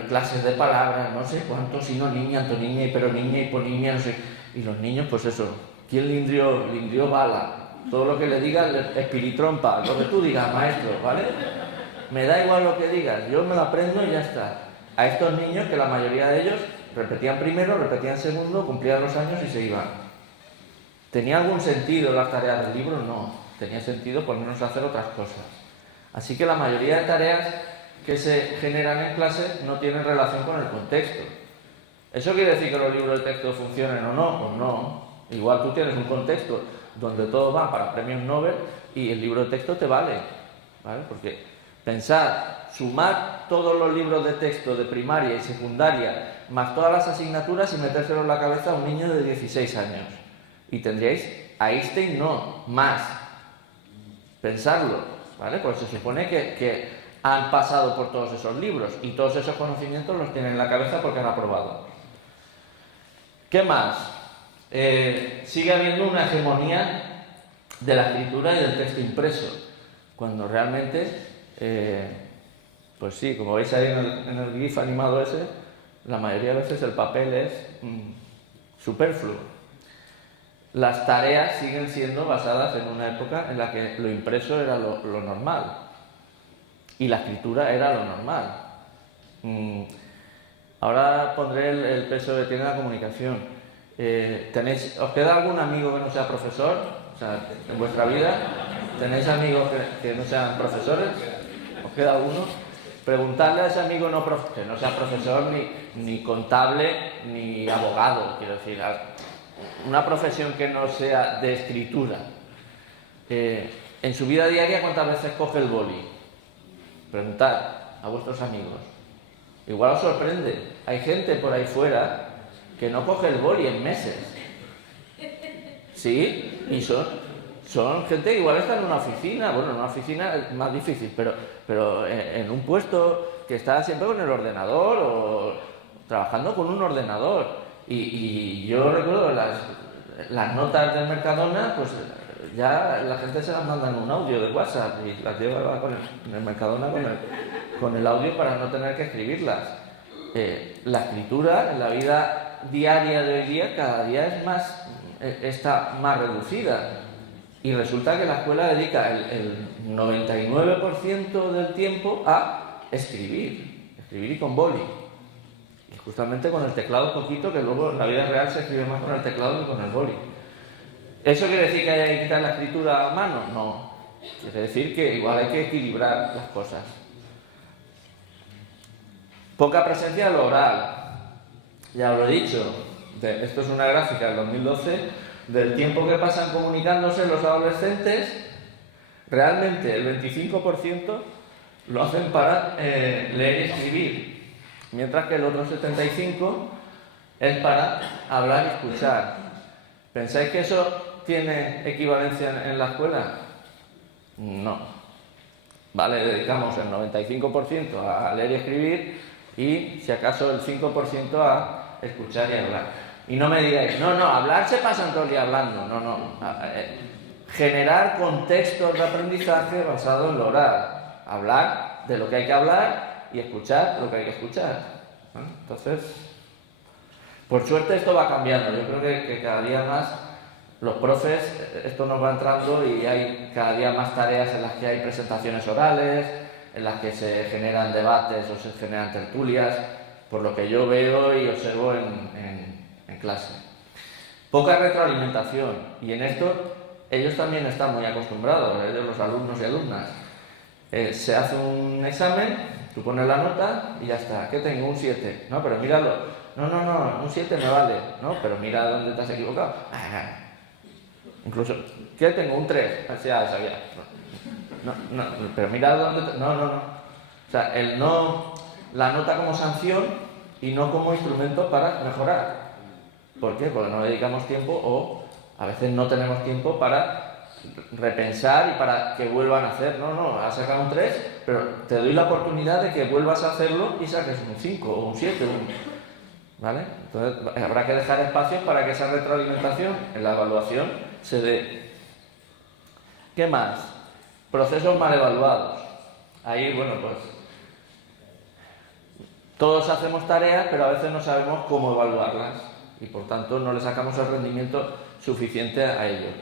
clases de palabras, no sé cuántos, sino niña, antoniña, hiperoniña, hiponimia, no sé, y los niños, pues eso, ¿quién lindrió bala? Todo lo que le digas, espiritrompa, lo que tú digas, maestro, ¿vale? Me da igual lo que digas, yo me lo aprendo y ya está. A estos niños, que la mayoría de ellos repetían primero, repetían segundo, cumplían los años y se iban. ¿Tenía algún sentido las tareas del libro? No, tenía sentido por lo menos hacer otras cosas. Así que la mayoría de tareas que se generan en clase no tienen relación con el contexto. ¿Eso quiere decir que los libros de texto funcionen o no? Pues no. Igual tú tienes un contexto donde todos van para premios Nobel y el libro de texto te vale, ¿vale? Porque pensar, sumar todos los libros de texto de primaria y secundaria, más todas las asignaturas y metérselo en la cabeza a un niño de 16 años. Y tendríais a Einstein, no, más. Pensarlo, ¿vale? Pues se supone que han pasado por todos esos libros y todos esos conocimientos los tienen en la cabeza porque han aprobado. ¿Qué más? Sigue habiendo una hegemonía de la escritura y del texto impreso, cuando realmente, pues sí, como veis ahí en el GIF animado ese, la mayoría de veces el papel es superfluo. Las tareas siguen siendo basadas en una época en la que lo impreso era lo normal y la escritura era lo normal. Ahora pondré el peso que tiene la comunicación. ¿Os queda algún amigo que no sea profesor? O sea, en vuestra vida, ¿tenéis amigos que no sean profesores? ¿Os queda alguno? Preguntarle a ese amigo que no sea profesor, ni contable, ni abogado, quiero decir, una profesión que no sea de escritura. En su vida diaria, ¿cuántas veces coge el boli? Preguntad a vuestros amigos. Igual os sorprende. Hay gente por ahí fuera que no coge el boli en meses. Sí, y son gente que igual está en una oficina, bueno, en una oficina es más difícil, pero en un puesto que está siempre con el ordenador o trabajando con un ordenador. Y yo recuerdo las notas del Mercadona, pues ya la gente se las manda en un audio de WhatsApp y las lleva en el Mercadona con el audio para no tener que escribirlas. La escritura en la vida diaria de hoy día cada día está más reducida y resulta que la escuela dedica el 99% del tiempo a escribir y con boli. Y justamente con el teclado poquito, que luego en la vida real se escribe más con el teclado que con el boli. ¿Eso quiere decir que hay que quitar la escritura a mano? No. Quiere decir que igual hay que equilibrar las cosas. Poca presencia en lo oral. Ya os lo he dicho. Esto es una gráfica del 2012 del tiempo que pasan comunicándose los adolescentes. Realmente el 25% lo hacen para leer y escribir, mientras que el otro 75% es para hablar y escuchar. ¿Pensáis que eso tiene equivalencia en la escuela? No. Vale, dedicamos el 95% a leer y escribir y, si acaso, el 5% a escuchar y hablar. Y no me digáis, no, hablar se pasan todo el día hablando. No. Generar contextos de aprendizaje basado en lo oral. Hablar de lo que hay que hablar y escuchar lo que hay que escuchar. Entonces, por suerte esto va cambiando. Yo creo que cada día más los profes, esto nos va entrando y hay cada día más tareas en las que hay presentaciones orales, en las que se generan debates o se generan tertulias, por lo que yo veo y observo en clase. Poca retroalimentación, y en esto ellos también están muy acostumbrados, los alumnos y alumnas. Se hace un examen, tú pones la nota y ya está. ¿Qué tengo? Un 7. No, pero míralo. No, un 7 me vale. No, pero mira dónde te has equivocado. Incluso, ¿qué tengo? Un 3. Ya sabía. No, pero mira dónde... No. O sea, la nota como sanción y no como instrumento para mejorar. ¿Por qué? Porque no dedicamos tiempo o a veces no tenemos tiempo para repensar y para que vuelvan a hacer. No, has sacado un 3, pero te doy la oportunidad de que vuelvas a hacerlo y saques un 5 o un 7. ¿Vale? Entonces habrá que dejar espacio para que esa retroalimentación en la evaluación se dé. ¿Qué más? Procesos mal evaluados. Ahí, bueno, pues todos hacemos tareas, pero a veces no sabemos cómo evaluarlas y por tanto no le sacamos el rendimiento suficiente a ellos.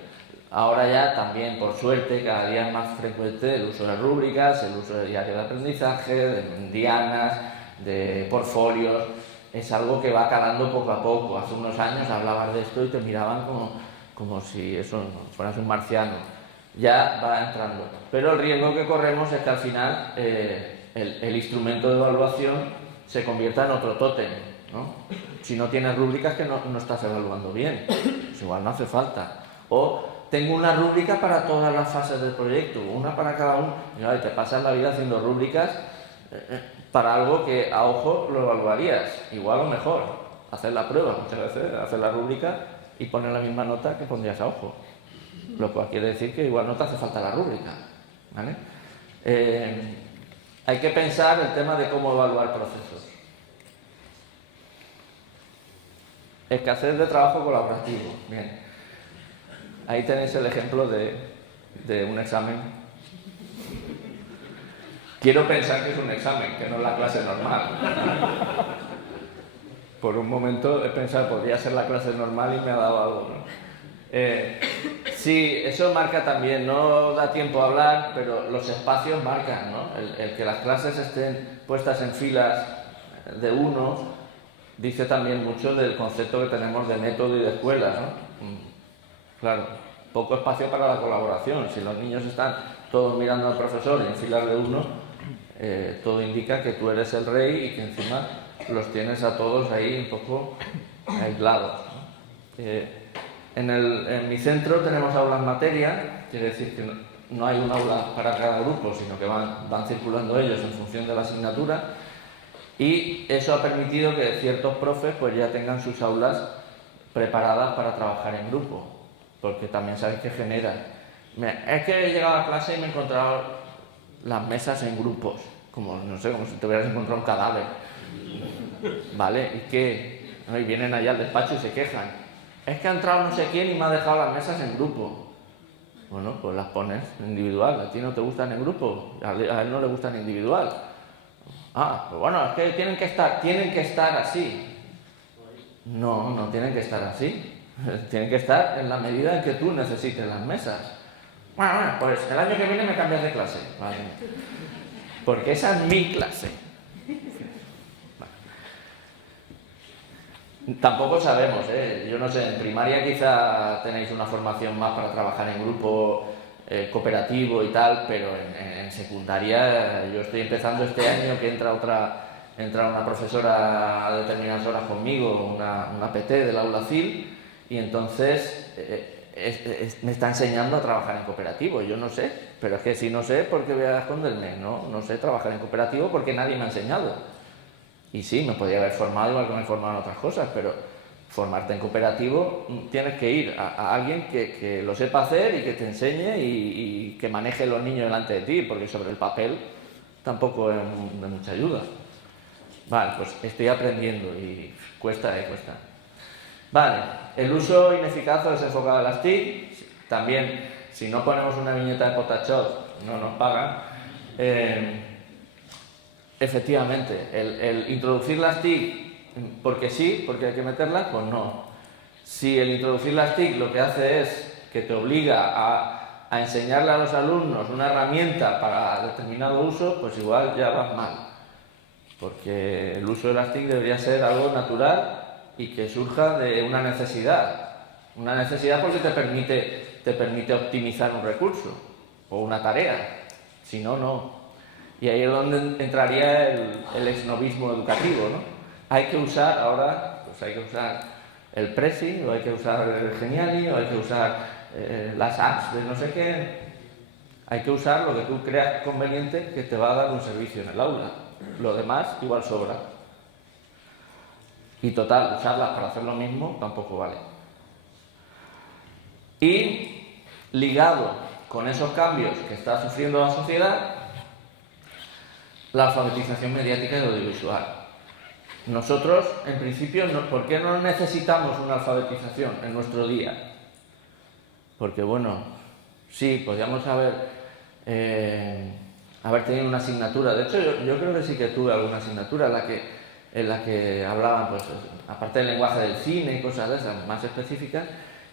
Ahora ya también, por suerte, cada día es más frecuente el uso de rúbricas, el uso de diario de aprendizaje, de dianas, de portfolios. Es algo que va calando poco a poco. Hace unos años hablabas de esto y te miraban como si eso fueras un marciano. Ya va entrando. Pero el riesgo que corremos es que al final el instrumento de evaluación se convierta en otro tótem, ¿no? Si no tienes rúbricas, que no estás evaluando bien, pues igual no hace falta. O tengo una rúbrica para todas las fases del proyecto, una para cada uno, y te pasas la vida haciendo rúbricas para algo que a ojo lo evaluarías, igual o mejor, hacer la prueba muchas veces, hacer la rúbrica y poner la misma nota que pondrías a ojo, lo cual quiere decir que igual no te hace falta la rúbrica, ¿vale? Hay que pensar el tema de cómo evaluar procesos. Escasez de trabajo colaborativo. Bien. Ahí tenéis el ejemplo de un examen. Quiero pensar que es un examen, que no es la clase normal. Por un momento he pensado que podría ser la clase normal y me ha dado algo, ¿no? Sí, eso marca también, no da tiempo a hablar, pero los espacios marcan, ¿no? El que las clases estén puestas en filas de uno dice también mucho del concepto que tenemos de método y de escuela, ¿no? Claro, poco espacio para la colaboración. Si los niños están todos mirando al profesor en filas de uno, todo indica que tú eres el rey y que encima los tienes a todos ahí un poco aislados, ¿no? En mi centro tenemos aulas materia, quiere decir que no hay un aula para cada grupo, sino que van circulando ellos en función de la asignatura, y eso ha permitido que ciertos profes pues ya tengan sus aulas preparadas para trabajar en grupo, porque también sabéis que genera. Es que he llegado a clase y me he encontrado las mesas en grupos, como, no sé, como si te hubieras encontrado un cadáver, ¿vale? ¿Y qué? ¿No? Y vienen allá al despacho y se quejan. Es que ha entrado no sé quién y me ha dejado las mesas en grupo. Bueno, pues las pones individual. ¿A ti no te gustan en grupo? A él no le gustan individual. Ah, pues bueno, es que tienen que estar así. No tienen que estar así. Tienen que estar en la medida en que tú necesites las mesas. Bueno, pues el año que viene me cambias de clase. Vale. Porque esa es mi clase. Tampoco sabemos, yo no sé, en primaria quizá tenéis una formación más para trabajar en grupo cooperativo y tal, pero en secundaria yo estoy empezando este año que entra una profesora a determinadas horas conmigo, una PT del aula CIL, y entonces me está enseñando a trabajar en cooperativo. Yo no sé, pero es que si no sé, ¿por qué voy a esconderme? No sé trabajar en cooperativo porque nadie me ha enseñado. Y sí, me podría haber formado igual que me he formado en otras cosas, pero formarte en cooperativo tienes que ir a alguien que lo sepa hacer y que te enseñe y que maneje los niños delante de ti, porque sobre el papel tampoco es de mucha ayuda. Vale, pues estoy aprendiendo y cuesta. Vale, el uso ineficaz o desenfocado de las TIC. También, si no ponemos una viñeta de Potachot, no nos pagan. Efectivamente, el introducir las TIC porque sí, porque hay que meterlas, pues no. Si el introducir las TIC lo que hace es que te obliga a enseñarle a los alumnos una herramienta para determinado uso, pues igual ya vas mal. Porque el uso de las TIC debería ser algo natural y que surja de una necesidad. Una necesidad porque te permite optimizar un recurso o una tarea. Si no, no. Y ahí es donde entraría el exnovismo educativo, ¿no? Hay que usar ahora, pues hay que usar el Prezi, o hay que usar el Geniali, o hay que usar las apps de no sé qué. Hay que usar lo que tú creas conveniente que te va a dar un servicio en el aula. Lo demás igual sobra. Y total, usarlas para hacer lo mismo tampoco vale. Y ligado con esos cambios que está sufriendo la sociedad, la alfabetización mediática y audiovisual. Nosotros, en principio, ¿por qué no necesitamos una alfabetización en nuestro día? Porque, bueno, sí, podríamos haber tenido una asignatura. De hecho, yo creo que sí que tuve alguna asignatura en la que hablaban, pues, aparte del lenguaje del cine y cosas de esas más específicas,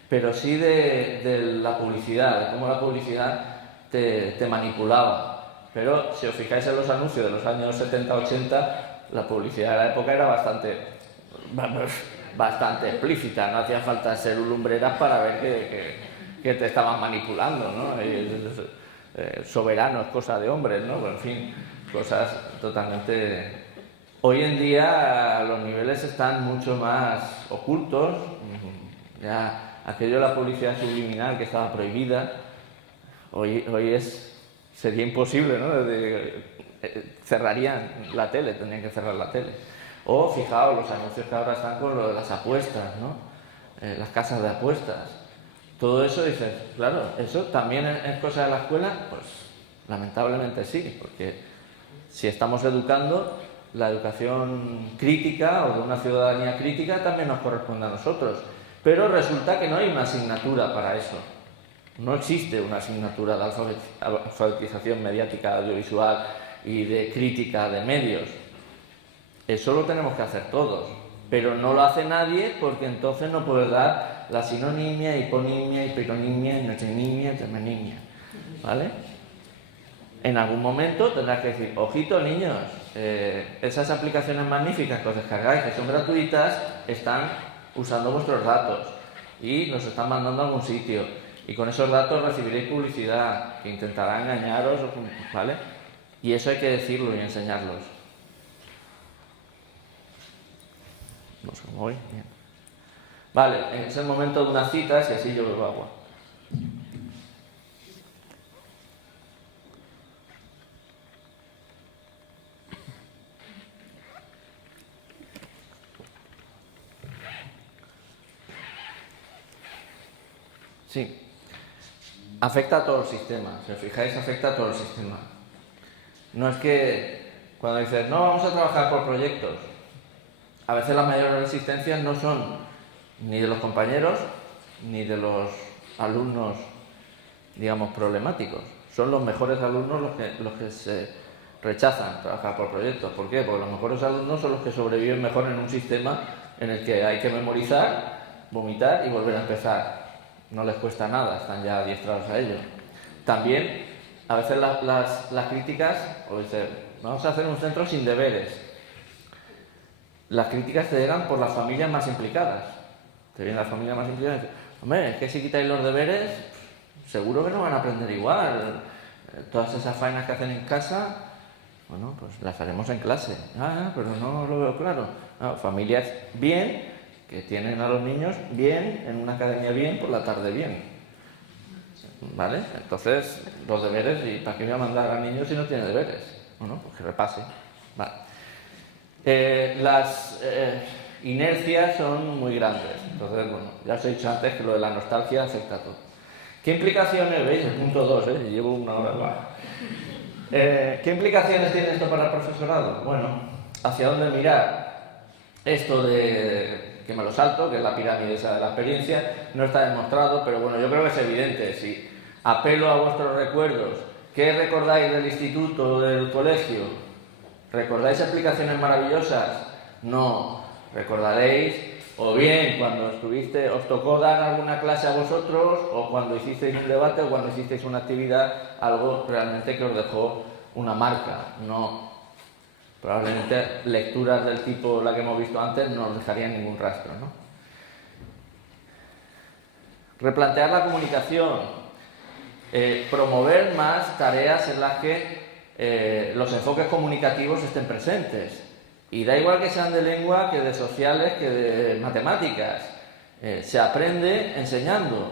pero sí de la publicidad, de cómo la publicidad te manipulaba. Pero si os fijáis en los anuncios de los años 70-80, la publicidad de la época era bastante explícita, no hacía falta ser lumbreras para ver que te estaban manipulando, ¿no? Soberano es cosa de hombres, ¿no? Pero, en fin, cosas totalmente... Hoy en día los niveles están mucho más ocultos, ya aquello de la publicidad subliminal que estaba prohibida, hoy sería imposible, ¿no? Cerrarían la tele, tendrían que cerrar la tele. O fijaos los anuncios que ahora están con lo de las apuestas, ¿no? Las casas de apuestas. Todo eso dices, claro, ¿eso también es cosa de la escuela? Pues lamentablemente sí, porque si estamos educando, la educación crítica o de una ciudadanía crítica también nos corresponde a nosotros. Pero resulta que no hay una asignatura para eso. No existe una asignatura de alfabetización mediática, audiovisual y de crítica de medios. Eso lo tenemos que hacer todos, pero no lo hace nadie porque entonces no puedes dar la sinonimia, hiponimia, hiperonimia, notonimia, termonimia, ¿vale? En algún momento tendrás que decir, ojito niños, esas aplicaciones magníficas que os descargáis, que son gratuitas, están usando vuestros datos y nos están mandando a algún sitio y con esos datos recibiréis publicidad que intentará engañaros, ¿vale? Y eso hay que decirlo y enseñarlos. No sé cómo voy. Bien. Vale, es el momento de unas citas y así yo bebo agua. Sí. Afecta a todo el sistema. Si os fijáis, afecta a todo el sistema. No es que cuando dices, no, vamos a trabajar por proyectos, a veces las mayores resistencias no son ni de los compañeros ni de los alumnos, digamos, problemáticos. Son los mejores alumnos los que se rechazan trabajar por proyectos. ¿Por qué? Porque los mejores alumnos son los que sobreviven mejor en un sistema en el que hay que memorizar, vomitar y volver a empezar. No les cuesta nada, están ya adiestrados a ello. También, a veces las críticas, o dicen, vamos a hacer un centro sin deberes. Las críticas te llegan por las familias más implicadas. Te vienen las familias más implicadas y dicen, hombre, es que si quitáis los deberes, seguro que no van a aprender igual. Todas esas faenas que hacen en casa, bueno, pues las haremos en clase. Pero no lo veo claro. No, familias bien, que tienen a los niños bien, en una academia bien, por la tarde bien. ¿Vale? Entonces, los deberes, ¿y para qué voy a mandar al niño si no tiene deberes? Bueno, pues que repase. Vale. Las inercias son muy grandes. Entonces, bueno, ya os he dicho antes que lo de la nostalgia afecta a todo. ¿Qué implicaciones, veis? El punto 2, llevo una hora. ¿Qué implicaciones tiene esto para el profesorado? Bueno, ¿hacia dónde mirar? Esto de que me lo salto, que es la pirámide esa de la experiencia, no está demostrado, pero bueno, yo creo que es evidente. Si apelo a vuestros recuerdos, ¿qué recordáis del instituto o del colegio? ¿Recordáis aplicaciones maravillosas? No. Recordaréis, o bien cuando os tocó dar alguna clase a vosotros, o cuando hicisteis un debate, o cuando hicisteis una actividad, algo realmente que os dejó una marca. No. Probablemente lecturas del tipo la que hemos visto antes no nos dejarían ningún rastro, ¿no? Replantear la comunicación. Promover más tareas en las que los enfoques comunicativos estén presentes. Y da igual que sean de lengua, que de sociales, que de matemáticas. Se aprende enseñando.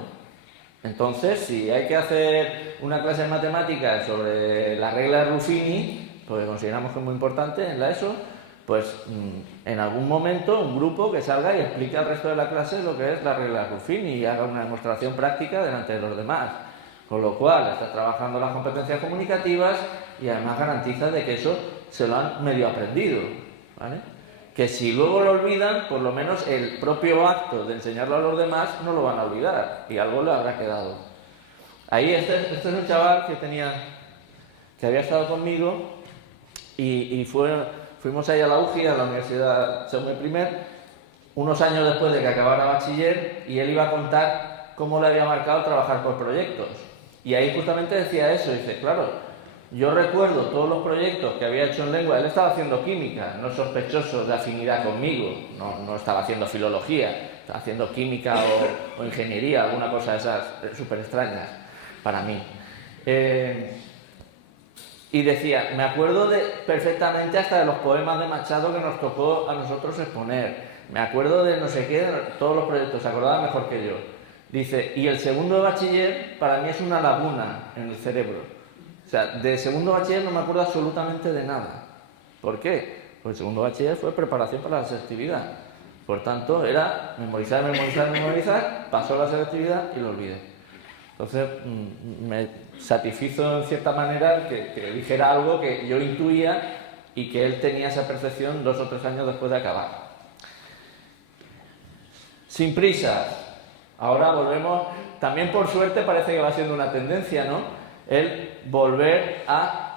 Entonces, si hay que hacer una clase de matemáticas sobre la regla de Ruffini, porque consideramos que es muy importante en la ESO, pues en algún momento un grupo que salga y explique al resto de la clase lo que es la regla de Ruffini y haga una demostración práctica delante de los demás. Con lo cual, estás trabajando las competencias comunicativas y además garantiza de que eso se lo han medio aprendido, ¿vale? Que si luego lo olvidan, por lo menos el propio acto de enseñarlo a los demás no lo van a olvidar y algo le habrá quedado. Ahí este es un chaval que había estado conmigo y fuimos ahí a la UGI, a la Universidad Jaume I, unos años después de que acabara bachiller, y él iba a contar cómo le había marcado trabajar por proyectos. Y ahí justamente decía eso, dice, claro, yo recuerdo todos los proyectos que había hecho en lengua. Él estaba haciendo química, no sospechoso de afinidad conmigo, no estaba haciendo filología, estaba haciendo química o ingeniería, alguna cosa de esas súper extrañas para mí. Y decía, me acuerdo perfectamente hasta de los poemas de Machado que nos tocó a nosotros exponer. Me acuerdo de no sé qué, de todos los proyectos, se acordaba mejor que yo. Dice, y el segundo de bachiller para mí es una laguna en el cerebro. O sea, de segundo de bachiller no me acuerdo absolutamente de nada. ¿Por qué? Porque el segundo de bachiller fue preparación para la selectividad. Por tanto, era memorizar, memorizar, memorizar, pasó la selectividad y lo olvidé. Entonces, me satisfizo en cierta manera que dijera algo que yo intuía y que él tenía esa percepción 2 o 3 años después de acabar. Sin prisas. Ahora volvemos, también por suerte parece que va siendo una tendencia, ¿no? El volver a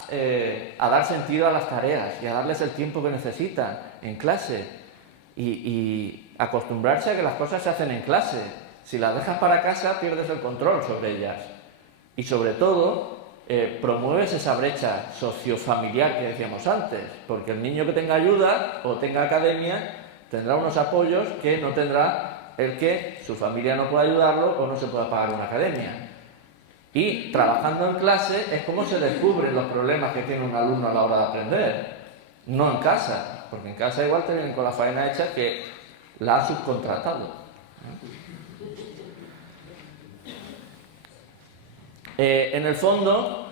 dar sentido a las tareas y a darles el tiempo que necesitan en clase y acostumbrarse a que las cosas se hacen en clase. Si las dejas para casa pierdes el control sobre ellas y sobre todo promueves esa brecha sociofamiliar que decíamos antes, porque el niño que tenga ayuda o tenga academia tendrá unos apoyos que no tendrá el que su familia no pueda ayudarlo o no se pueda pagar una academia. Y trabajando en clase es como se descubren los problemas que tiene un alumno a la hora de aprender, no en casa, porque en casa igual te vienen con la faena hecha que la ha subcontratado. En el fondo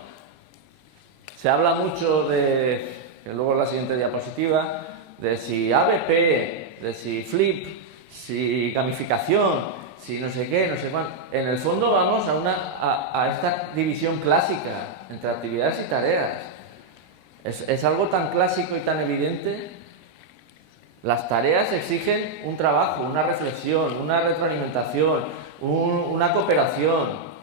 se habla mucho de, que luego en la siguiente diapositiva, de si ABP, de si flip, si gamificación, si no sé qué, no sé cuánto. En el fondo vamos a esta división clásica entre actividades y tareas. Es algo tan clásico y tan evidente. Las tareas exigen un trabajo, una reflexión, una retroalimentación, una cooperación.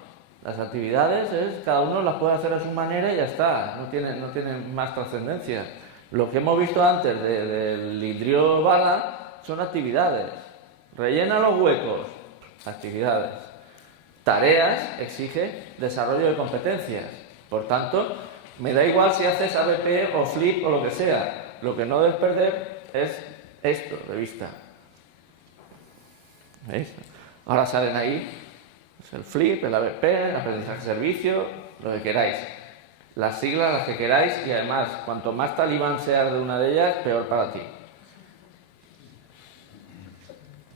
Las actividades, cada uno las puede hacer a su manera y ya está, no tienen más trascendencia. Lo que hemos visto antes del Idrio Bala son actividades. Rellena los huecos, actividades. Tareas exige desarrollo de competencias. Por tanto, me da igual si haces ABP o flip o lo que sea. Lo que no debes perder es esto de vista. ¿Veis? Ahora salen ahí el flip, el ABP, el aprendizaje servicio, lo que queráis. Las siglas, las que queráis, y además, cuanto más talibán seas de una de ellas, peor para ti.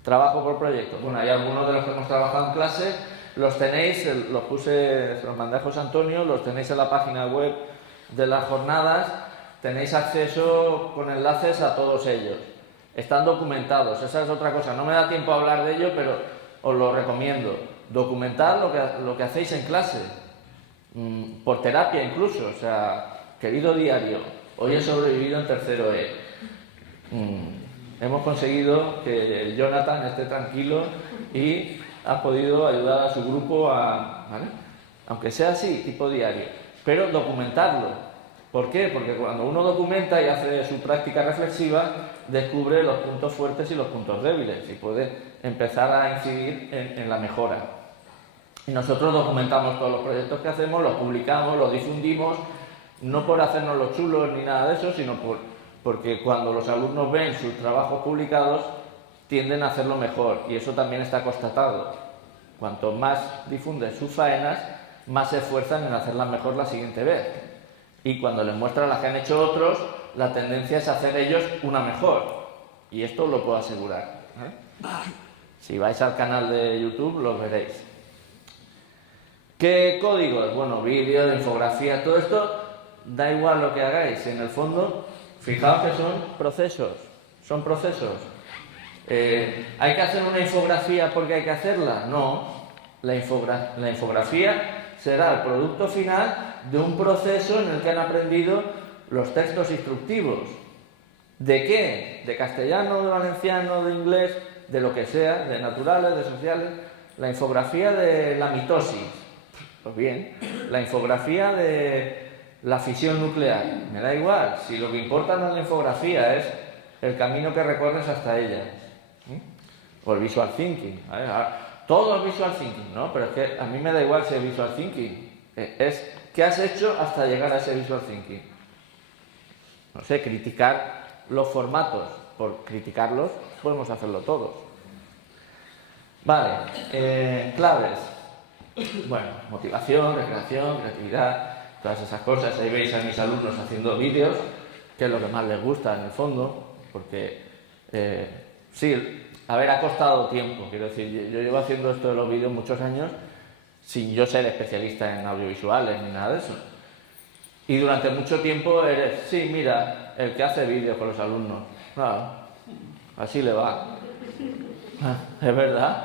Trabajo por proyecto. Bueno, hay algunos de los que hemos trabajado en clase, los tenéis, los puse, se los mandé a José Antonio, los tenéis en la página web de las jornadas, tenéis acceso con enlaces a todos ellos. Están documentados, esa es otra cosa. No me da tiempo a hablar de ello, pero os lo recomiendo. Documentar lo que hacéis en clase, por terapia incluso, o sea, querido diario, hoy he sobrevivido en tercero E. Hemos conseguido que Jonathan esté tranquilo y ha podido ayudar a su grupo ¿vale? Aunque sea así, tipo diario, pero documentarlo. ¿Por qué? Porque cuando uno documenta y hace su práctica reflexiva, descubre los puntos fuertes y los puntos débiles y puede empezar a incidir en la mejora. Y nosotros documentamos todos los proyectos que hacemos, los publicamos, los difundimos, no por hacernos los chulos ni nada de eso, sino porque cuando los alumnos ven sus trabajos publicados, tienden a hacerlo mejor, y eso también está constatado. Cuanto más difunden sus faenas, más se esfuerzan en hacerlas mejor la siguiente vez. Y cuando les muestran las que han hecho otros, la tendencia es hacer ellos una mejor. Y esto os lo puedo asegurar. Si vais al canal de YouTube, lo veréis. ¿Qué códigos? Bueno, vídeo, infografía, todo esto, da igual lo que hagáis. En el fondo, fijaos que son procesos. Son procesos. ¿Hay que hacer una infografía porque hay que hacerla? No. La infografía será el producto final de un proceso en el que han aprendido los textos instructivos. ¿De qué? De castellano, de valenciano, de inglés, de lo que sea, de naturales, de sociales. La infografía de la mitosis. Pues bien, la infografía de la fisión nuclear. Me da igual, si lo que importa no es la infografía, es el camino que recorres hasta ella. O el visual thinking. Todo es visual thinking, ¿no? Pero es que a mí me da igual si es visual thinking. Es qué has hecho hasta llegar a ese visual thinking. No sé, criticar los formatos. Por criticarlos podemos hacerlo todos. Vale, claves. Bueno, motivación, recreación, creatividad. todas esas cosas. Ahí veis a mis alumnos haciendo vídeos, que es lo que más les gusta en el fondo, porque sí, a ver, ha costado tiempo. Quiero decir, yo llevo haciendo esto de los vídeos muchos años sin yo ser especialista en audiovisuales ni nada de eso. Y durante mucho tiempo eres, sí, mira, el que hace vídeos con los alumnos. Claro, así le va. Es verdad.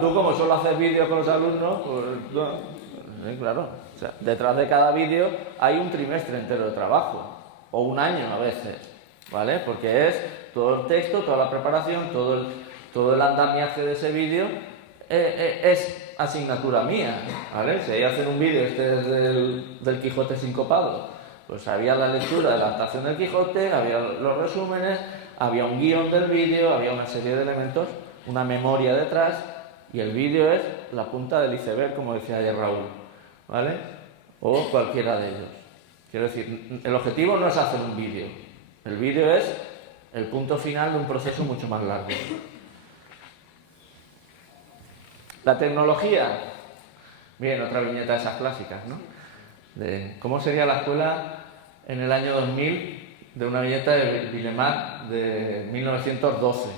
Tú como solo haces vídeos con los alumnos, pues no. Claro. O sea, detrás de cada vídeo hay un trimestre entero de trabajo, o un año a veces, ¿vale? Porque es todo el texto, toda la preparación, todo el andamiaje de ese vídeo es asignatura mía, ¿vale? Si hay hacer un vídeo del Quijote sincopado, pues había la lectura de la adaptación del Quijote, había los resúmenes, había un guión del vídeo, había una serie de elementos, una memoria detrás, y el vídeo es la punta del iceberg, como decía ayer Raúl, ¿vale? O cualquiera de ellos. Quiero decir, el objetivo no es hacer un vídeo, el vídeo es el punto final de un proceso mucho más largo. La tecnología, bien, otra viñeta de esas clásicas, ¿no? De cómo sería la escuela en el año 2000, de una viñeta de Villemar de 1912.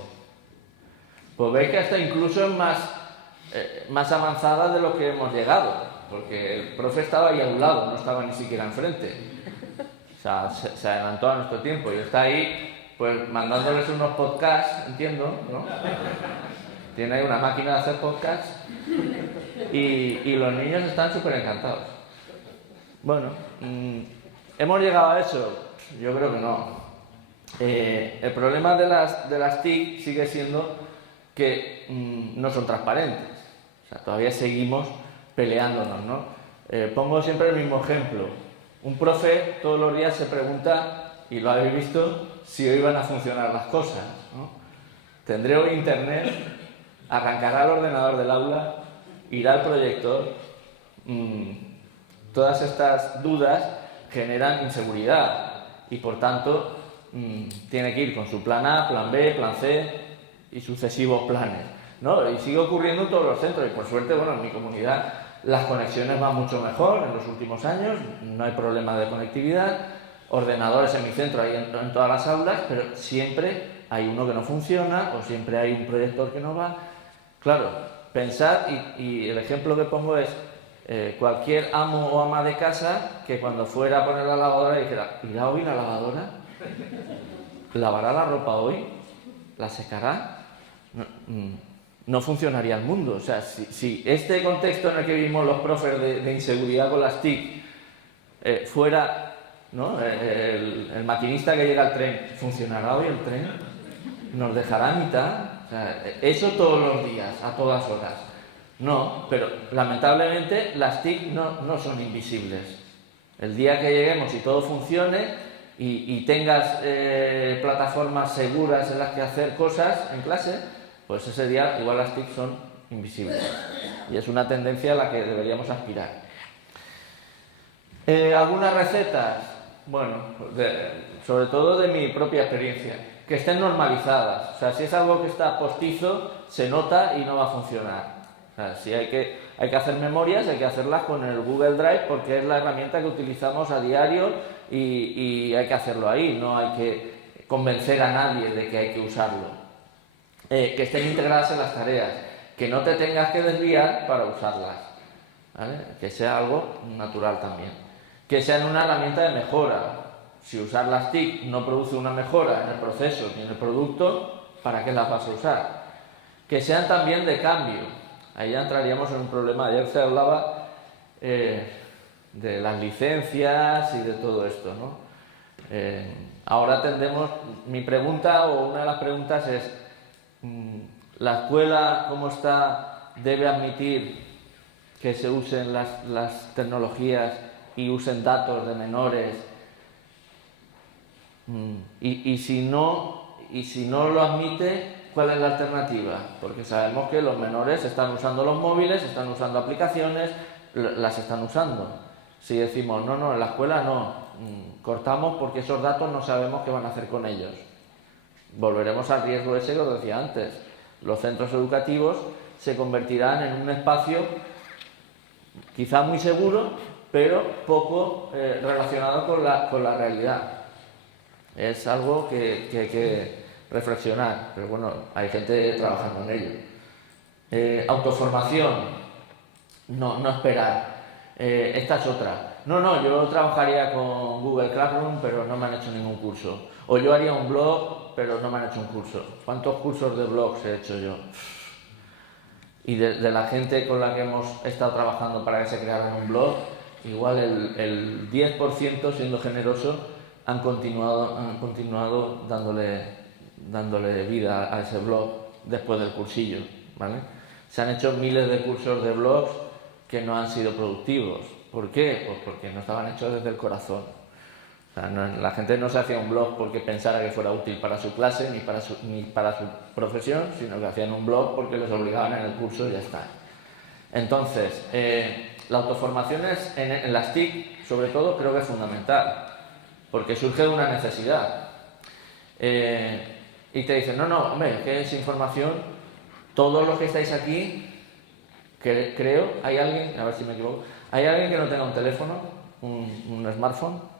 Pues veis que hasta incluso es más avanzada de lo que hemos llegado, porque el profe estaba ahí a un lado, no estaba ni siquiera enfrente. O sea, se adelantó a nuestro tiempo y está ahí, pues mandándoles unos podcasts, entiendo, ¿no? Tiene ahí una máquina de hacer podcasts y los niños están súper encantados. Bueno, ¿hemos llegado a eso? Yo creo que no. El problema de las TIC sigue siendo que no son transparentes. O sea, todavía seguimos peleándonos, ¿no? Pongo siempre el mismo ejemplo. Un profe todos los días se pregunta, y lo habéis visto, si hoy van a funcionar las cosas, ¿no? ¿Tendré hoy internet? ¿Arrancará el ordenador del aula? ¿Irá al proyector? Todas estas dudas generan inseguridad y por tanto tiene que ir con su plan A, plan B, plan C y sucesivos planes, ¿no? Y sigue ocurriendo en todos los centros y por suerte, bueno, en mi comunidad las conexiones van mucho mejor en los últimos años, no hay problema de conectividad, ordenadores en mi centro hay en todas las aulas, pero siempre hay uno que no funciona o siempre hay un proyector que no va. Claro, pensad, y el ejemplo que pongo es cualquier amo o ama de casa que cuando fuera a poner la lavadora dijera, ¿irá hoy la lavadora? ¿Lavará la ropa hoy? ¿La secará? No funcionaría el mundo. O sea, si este contexto en el que vivimos los profes de inseguridad con las TIC fuera, ¿no? El maquinista que llega al tren, ¿funcionará hoy el tren? ¿Nos dejará a mitad? O sea, eso todos los días, a todas horas. No, pero lamentablemente las TIC no son invisibles. El día que lleguemos y todo funcione y tengas plataformas seguras en las que hacer cosas en clase, pues ese día igual las TIC son invisibles. Y es una tendencia a la que deberíamos aspirar. Algunas recetas, bueno, sobre todo de mi propia experiencia, que estén normalizadas. O sea, si es algo que está postizo, se nota y no va a funcionar. O sea, si hay que hacer memorias, hay que hacerlas con el Google Drive porque es la herramienta que utilizamos a diario y hay que hacerlo ahí, no hay que convencer a nadie de que hay que usarlo. Que estén integradas en las tareas, que no te tengas que desviar para usarlas, ¿vale? Que sea algo natural también. Que sean una herramienta de mejora. Si usar las TIC no produce una mejora en el proceso ni en el producto, ¿para qué las vas a usar? Que sean también de cambio. Ahí ya entraríamos en un problema. Ayer se hablaba de las licencias y de todo esto, ¿no? Ahora tendemos, mi pregunta o una de las preguntas es, ¿la escuela cómo está debe admitir que se usen las tecnologías y usen datos de menores? Y si no lo admite, ¿cuál es la alternativa? Porque sabemos que los menores están usando los móviles, están usando aplicaciones, las están usando. Si decimos, no, en la escuela no, cortamos porque esos datos no sabemos qué van a hacer con ellos. Volveremos al riesgo ese que os decía antes. Los centros educativos se convertirán en un espacio quizá muy seguro, pero poco relacionado con la realidad. Es algo que hay que reflexionar, pero bueno, hay gente trabajando en ello. Autoformación, no esperar. Esta es otra. No, yo trabajaría con Google Classroom, pero no me han hecho ningún curso. O yo haría un blog, pero no me han hecho un curso. ¿Cuántos cursos de blogs he hecho yo? Y de la gente con la que hemos estado trabajando para que se creara un blog, igual el 10%, siendo generoso, han continuado dándole vida a ese blog después del cursillo, ¿vale? Se han hecho miles de cursos de blogs que no han sido productivos. ¿Por qué? Pues porque no estaban hechos desde el corazón. O sea, la gente no se hacía un blog porque pensara que fuera útil para su clase ni para su profesión, sino que hacían un blog porque les obligaban en el curso y ya está. Entonces, la autoformación en las TIC, sobre todo, creo que es fundamental, porque surge de una necesidad. Y te dicen, no, hombre, ¿qué es información? Todos los que estáis aquí, creo, hay alguien, a ver si me equivoco, ¿hay alguien que no tenga un teléfono, un smartphone?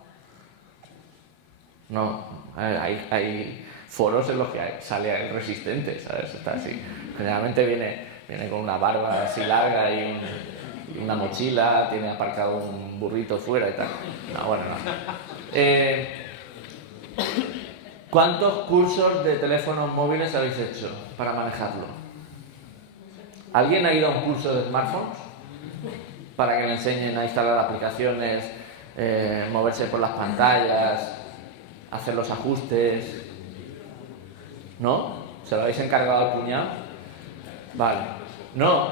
No, hay foros en los que sale el resistente, ¿sabes? Está así. Generalmente viene con una barba así larga y una mochila, tiene aparcado un burrito fuera y tal. No, bueno, no. ¿Cuántos cursos de teléfonos móviles habéis hecho para manejarlo? ¿Alguien ha ido a un curso de smartphones? Para que le enseñen a instalar aplicaciones, moverse por las pantallas, hacer los ajustes. ¿No? ¿Se lo habéis encargado al cuñado? Vale. No.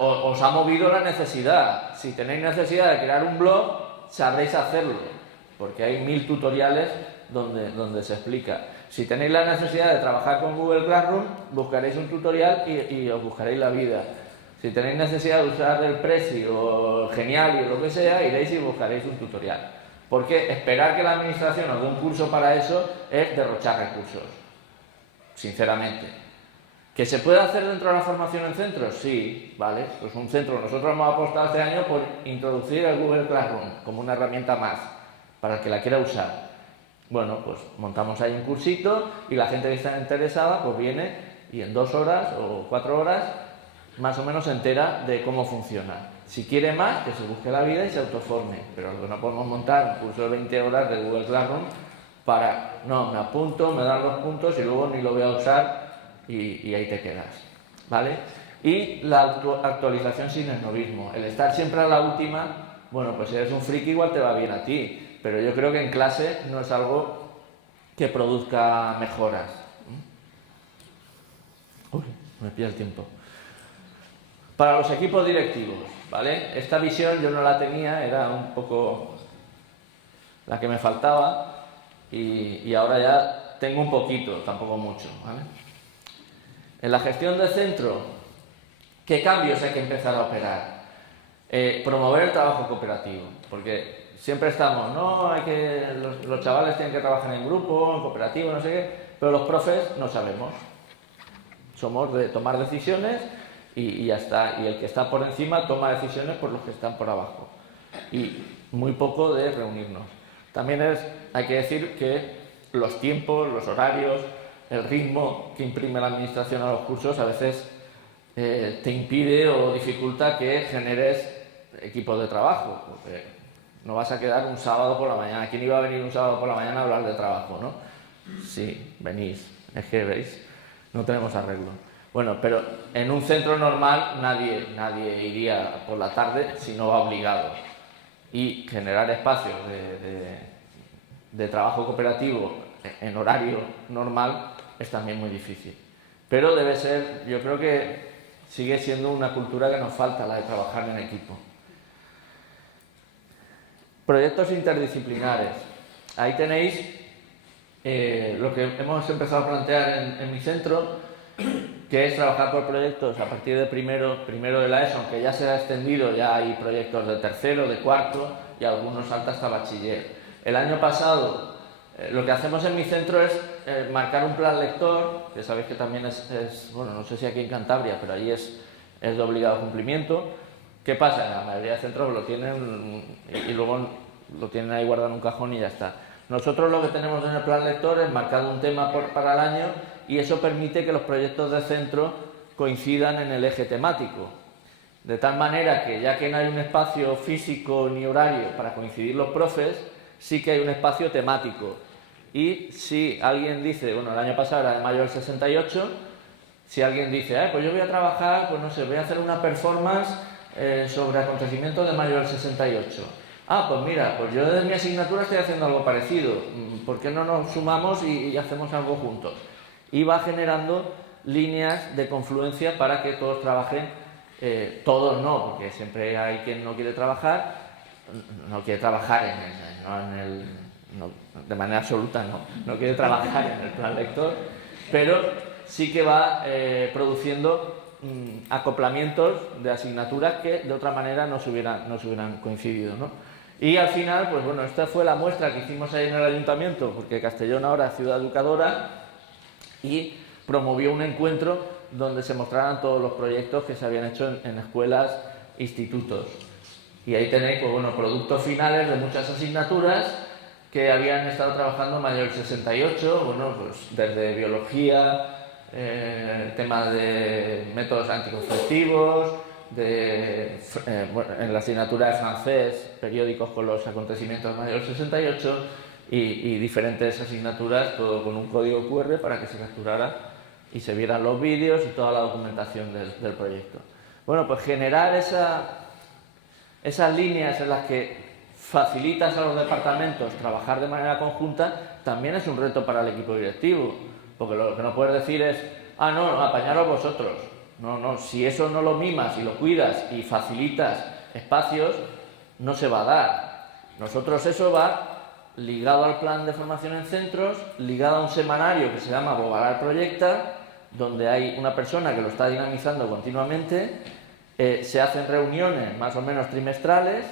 Os ha movido la necesidad. Si tenéis necesidad de crear un blog, sabréis hacerlo, porque hay 1000 tutoriales donde se explica. Si tenéis la necesidad de trabajar con Google Classroom, buscaréis un tutorial y os buscaréis la vida. Si tenéis necesidad de usar el Prezi o Genial y lo que sea, iréis y buscaréis un tutorial. Porque esperar que la administración os dé un curso para eso es derrochar recursos, sinceramente. ¿Que se puede hacer dentro de la formación en centros? Sí, vale. Pues un centro, nosotros hemos apostado este año por introducir el Google Classroom como una herramienta más para el que la quiera usar. Bueno, pues montamos ahí un cursito y la gente que está interesada pues viene y en 2 horas o 4 horas más o menos se entera de cómo funciona. Si quiere más, que se busque la vida y se autoforme, pero lo que no podemos montar un curso de 20 horas de Google Classroom no, me apunto, me dan los puntos y luego ni lo voy a usar y ahí te quedas, ¿vale? Y la actualización sin esnovismo, el estar siempre a la última, bueno, pues si eres un friki igual te va bien a ti, pero yo creo que en clase no es algo que produzca mejoras. Uy, me pilla el tiempo. Para los equipos directivos, ¿vale? Esta visión yo no la tenía, era un poco la que me faltaba y ahora ya tengo un poquito, tampoco mucho, ¿vale? En la gestión del centro, ¿qué cambios hay que empezar a operar? Promover el trabajo cooperativo, porque siempre estamos, no, los chavales tienen que trabajar en grupo, en cooperativo, no sé qué, pero los profes no sabemos. Somos de tomar decisiones y ya está, y el que está por encima toma decisiones por los que están por abajo. Y muy poco de reunirnos. También hay que decir que los tiempos, los horarios, el ritmo que imprime la administración a los cursos a veces te impide o dificulta que generes equipos de trabajo, porque no vas a quedar un sábado por la mañana. ¿Quién iba a venir un sábado por la mañana a hablar de trabajo, no? Sí, venís, es que veis, no tenemos arreglo. Bueno, pero en un centro normal nadie iría por la tarde si no va obligado. Y generar espacios de trabajo cooperativo en horario normal es también muy difícil. Pero debe ser, yo creo que sigue siendo una cultura que nos falta, la de trabajar en equipo. Proyectos interdisciplinares. Ahí tenéis lo que hemos empezado a plantear en mi centro, que es trabajar por proyectos a partir de primero de la ESO, aunque ya se ha extendido, ya hay proyectos de tercero, de cuarto y algunos saltan hasta bachiller. El año pasado lo que hacemos en mi centro es marcar un plan lector, que sabéis que también es bueno, no sé si aquí en Cantabria, pero allí es de obligado cumplimiento, ¿Qué pasa? La mayoría de centros lo tienen y luego lo tienen ahí guardado en un cajón y ya está. Nosotros lo que tenemos en el plan lector es marcado un tema para el año y eso permite que los proyectos de centro coincidan en el eje temático. De tal manera que ya que no hay un espacio físico ni horario para coincidir los profes, sí que hay un espacio temático. Y si alguien dice, bueno, el año pasado era de mayo del 68, si alguien dice, pues yo voy a trabajar, pues no sé, voy a hacer una performance sobre acontecimientos de mayo del 68. Pues mira, pues yo desde mi asignatura estoy haciendo algo parecido. ¿Por qué no nos sumamos y hacemos algo juntos? Y va generando líneas de confluencia para que todos trabajen, todos no, porque siempre hay quien no quiere trabajar de manera absoluta, no quiere trabajar en el plan lector, pero sí que va produciendo acoplamientos de asignaturas que de otra manera no se hubieran coincidido, ¿no? Y al final, pues bueno, esta fue la muestra que hicimos ahí en el ayuntamiento, porque Castellón ahora es ciudad educadora, y promovió un encuentro donde se mostraran todos los proyectos que se habían hecho en escuelas, institutos. Y ahí tenéis, pues bueno, productos finales de muchas asignaturas que habían estado trabajando en mayo del 68, bueno, pues desde biología, tema de métodos anticonceptivos, en la asignatura de francés, periódicos con los acontecimientos de mayo del 68 y diferentes asignaturas, todo con un código QR para que se capturara y se vieran los vídeos y toda la documentación del proyecto. Bueno, pues generar esas líneas en las que facilitas a los departamentos trabajar de manera conjunta también es un reto para el equipo directivo, porque lo que no puedes decir es, no, apañaros vosotros. No, si eso no lo mimas y lo cuidas y facilitas espacios, no se va a dar. Nosotros eso va ligado al plan de formación en centros, ligado a un semanario que se llama Bogalar Proyecta, donde hay una persona que lo está dinamizando continuamente, se hacen reuniones más o menos trimestrales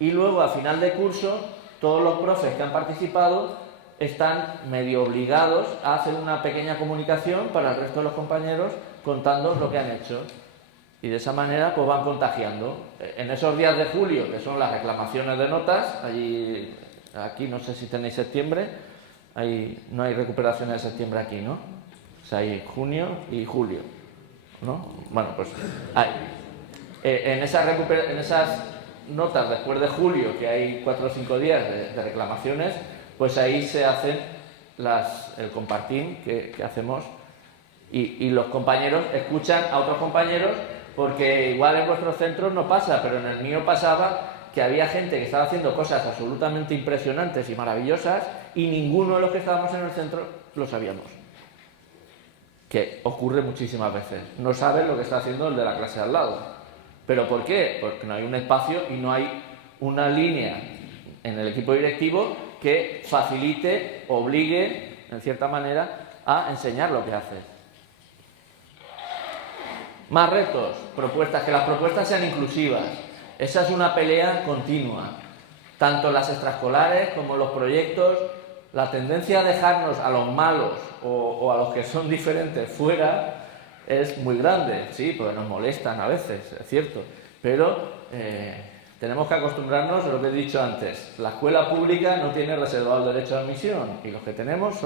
y luego a final de curso todos los profes que han participado están medio obligados a hacer una pequeña comunicación para el resto de los compañeros contando lo que han hecho. Y de esa manera pues van contagiando. En esos días de julio, que son las reclamaciones de notas, aquí no sé si tenéis septiembre, no hay recuperaciones de septiembre aquí, ¿no? O sea, hay junio y julio, ¿no? Bueno, pues hay. En esas notas después de julio, que hay 4 o 5 días de reclamaciones, pues ahí se hacen el compartir que hacemos y los compañeros escuchan a otros compañeros, porque igual en vuestros centros no pasa, pero en el mío pasaba que había gente que estaba haciendo cosas absolutamente impresionantes y maravillosas y ninguno de los que estábamos en el centro lo sabíamos. Que ocurre muchísimas veces. No saben lo que está haciendo el de la clase al lado. ¿Pero por qué? Porque no hay un espacio y no hay una línea en el equipo directivo que facilite, obligue, en cierta manera, a enseñar lo que haces. Más retos, propuestas, que las propuestas sean inclusivas. Esa es una pelea continua. Tanto las extraescolares como los proyectos, la tendencia a dejarnos a los malos o a los que son diferentes fuera es muy grande, sí, porque nos molestan a veces, es cierto, pero tenemos que acostumbrarnos a lo que he dicho antes. La escuela pública no tiene reservado el derecho de admisión y los que tenemos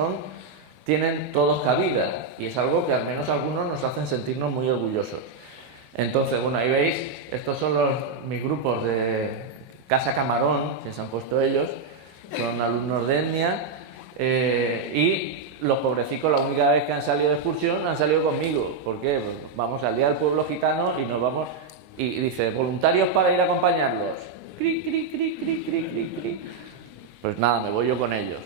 tienen todos cabida y es algo que al menos algunos nos hacen sentirnos muy orgullosos. Entonces, bueno, ahí veis, estos son mis grupos de Casa Camarón, que se han puesto ellos, son alumnos de etnia y los pobrecicos la única vez que han salido de excursión han salido conmigo. ¿Por qué? Pues vamos al Día del Pueblo Gitano y nos vamos y dice, voluntarios para ir a acompañarlos. Cri, cri, cri, cri, cri, cri, cri. Pues nada, me voy yo con ellos.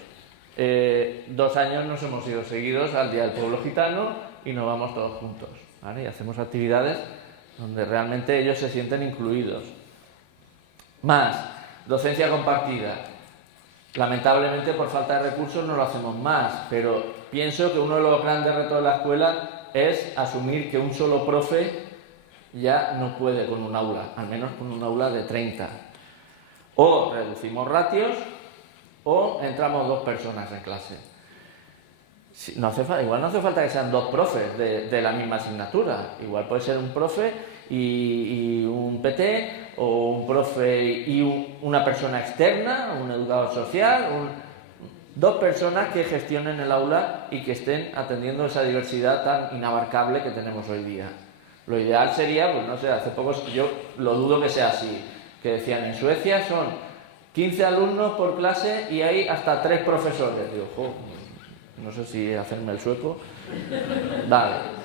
2 años nos hemos ido seguidos al Día del Pueblo Gitano y nos vamos todos juntos, ¿vale? Y hacemos actividades donde realmente ellos se sienten incluidos. Más, docencia compartida. Lamentablemente por falta de recursos no lo hacemos más, pero pienso que uno de los grandes retos de la escuela es asumir que un solo profe ya no puede con un aula, al menos con un aula de 30. O reducimos ratios o entramos 2 personas en clase. Igual no hace falta que sean 2 profes de la misma asignatura, igual puede ser un profe y un PT, o un profe y una persona externa, un educador social, dos personas que gestionen el aula y que estén atendiendo esa diversidad tan inabarcable que tenemos hoy día. Lo ideal sería, pues no sé, hace poco yo lo dudo que sea así, que decían en Suecia son 15 alumnos por clase y hay hasta 3 profesores. Digo, jo, no sé si hacerme el sueco. Vale.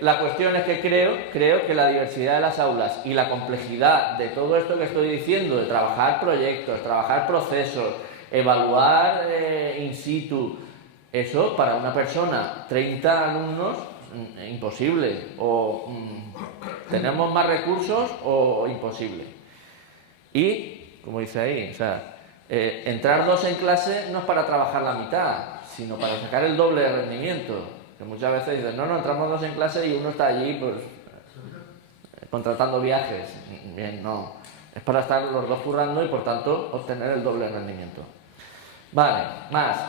La cuestión es que creo que la diversidad de las aulas y la complejidad de todo esto que estoy diciendo, de trabajar proyectos, trabajar procesos, evaluar in situ, eso para una persona, 30 alumnos, imposible. O tenemos más recursos o imposible. Y, como dice ahí, o sea, entrar 2 en clase no es para trabajar la mitad, sino para sacar el doble de rendimiento. Que muchas veces dicen, no, entramos 2 en clase y uno está allí pues contratando viajes. Bien, no. Es para estar los 2 currando y por tanto obtener el doble de rendimiento. Vale, más.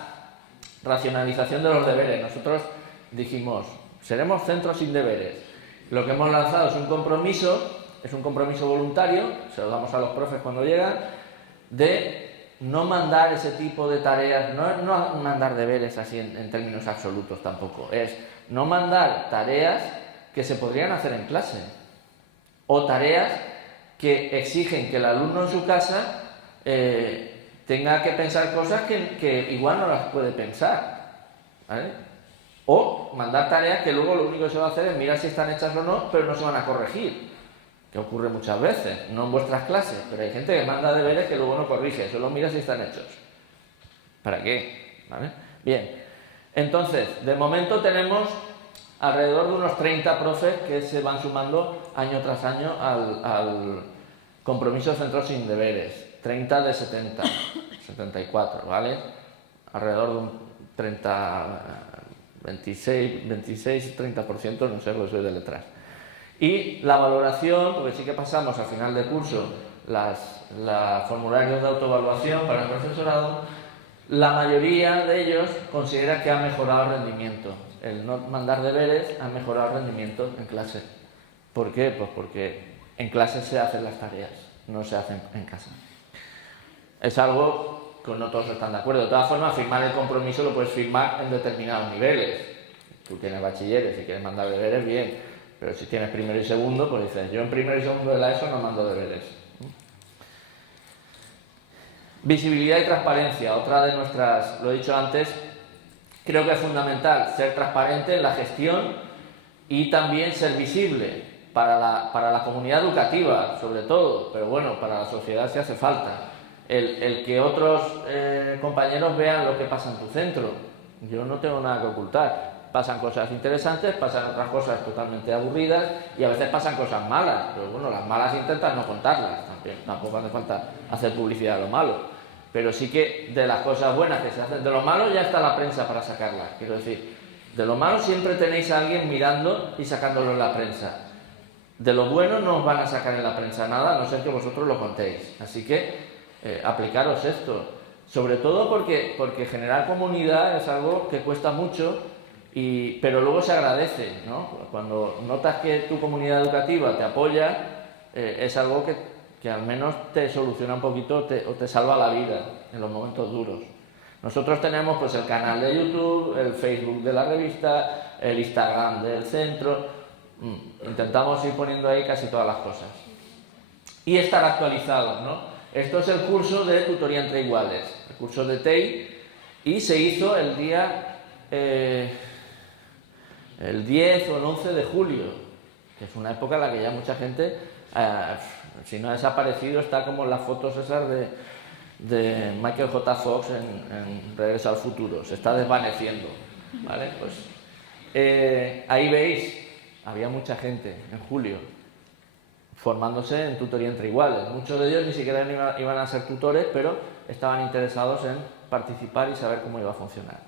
Racionalización de los deberes. Nosotros dijimos, seremos centros sin deberes. Lo que hemos lanzado es un compromiso voluntario, se lo damos a los profes cuando llegan, de no mandar ese tipo de tareas, no mandar deberes así en términos absolutos tampoco, es no mandar tareas que se podrían hacer en clase o tareas que exigen que el alumno en su casa tenga que pensar cosas que igual no las puede pensar, ¿vale? O mandar tareas que luego lo único que se va a hacer es mirar si están hechas o no, pero no se van a corregir. Que ocurre muchas veces, no en vuestras clases, pero hay gente que manda deberes que luego no corrige, solo mira si están hechos. ¿Para qué? ¿Vale? Bien, entonces, de momento tenemos alrededor de unos 30 profes que se van sumando año tras año al compromiso de centros sin deberes. 30 de 70, 74, ¿vale? Alrededor de un 30, 26, 30%, no sé, porque soy de letras. Y la valoración, porque sí que pasamos al final del curso los formularios de autoevaluación para el profesorado, la mayoría de ellos considera que ha mejorado el rendimiento. El no mandar deberes ha mejorado el rendimiento en clase. ¿Por qué? Pues porque en clase se hacen las tareas, no se hacen en casa. Es algo que no todos están de acuerdo. De todas formas, firmar el compromiso lo puedes firmar en determinados niveles. Tú tienes bachilleres, si quieres mandar deberes, bien. Pero si tienes primero y segundo, pues dices, yo en primero y segundo de la ESO no mando deberes. Visibilidad y transparencia, otra de nuestras, lo he dicho antes, creo que es fundamental ser transparente en la gestión y también ser visible para la comunidad educativa, sobre todo, pero bueno, para la sociedad sí hace falta. El que otros compañeros vean lo que pasa en tu centro. Yo no tengo nada que ocultar. Pasan cosas interesantes, pasan otras cosas totalmente aburridas y a veces pasan cosas malas, pero bueno, las malas intentan no contarlas, tampoco hace falta hacer publicidad de lo malo, pero sí que de las cosas buenas que se hacen, de lo malo ya está la prensa para sacarlas, quiero decir, de lo malo siempre tenéis a alguien mirando y sacándolo en la prensa, de lo bueno no os van a sacar en la prensa nada, a no ser que vosotros lo contéis, así que aplicaros esto, sobre todo porque generar comunidad es algo que cuesta mucho. Pero luego se agradece, ¿no? Cuando notas que tu comunidad educativa te apoya, es algo que al menos te soluciona un poquito o te salva la vida en los momentos duros. Nosotros tenemos pues el canal de YouTube, el Facebook de la revista, el Instagram del centro. Intentamos ir poniendo ahí casi todas las cosas. Y estar actualizados, ¿no? Esto es el curso de tutoría entre iguales, el curso de TEI, y se hizo el día... el 10 o el 11 de julio, que es una época en la que ya mucha gente, si no ha desaparecido, está como en las fotos esas de Michael J. Fox en Regreso al Futuro, se está desvaneciendo, ¿vale? Pues ahí veis, había mucha gente en julio formándose en tutoría entre iguales. Muchos de ellos ni siquiera iban a ser tutores, pero estaban interesados en participar y saber cómo iba a funcionar.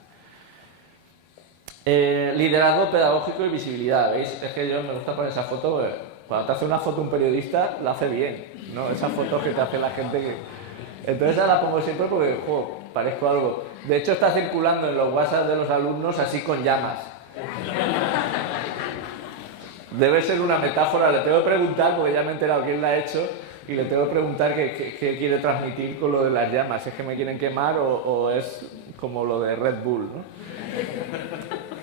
Liderazgo pedagógico y visibilidad, ¿veis? Es que yo me gusta poner esa foto porque cuando te hace una foto un periodista la hace bien, ¿no? Esas fotos que te hace la gente que... Entonces la pongo siempre porque, parezco algo. De hecho está circulando en los WhatsApp de los alumnos así con llamas. Debe ser una metáfora, le tengo que preguntar, porque ya me he enterado quién la ha hecho, y le tengo que preguntar qué quiere transmitir con lo de las llamas. ¿Es que me quieren quemar o es como lo de Red Bull, ¿no?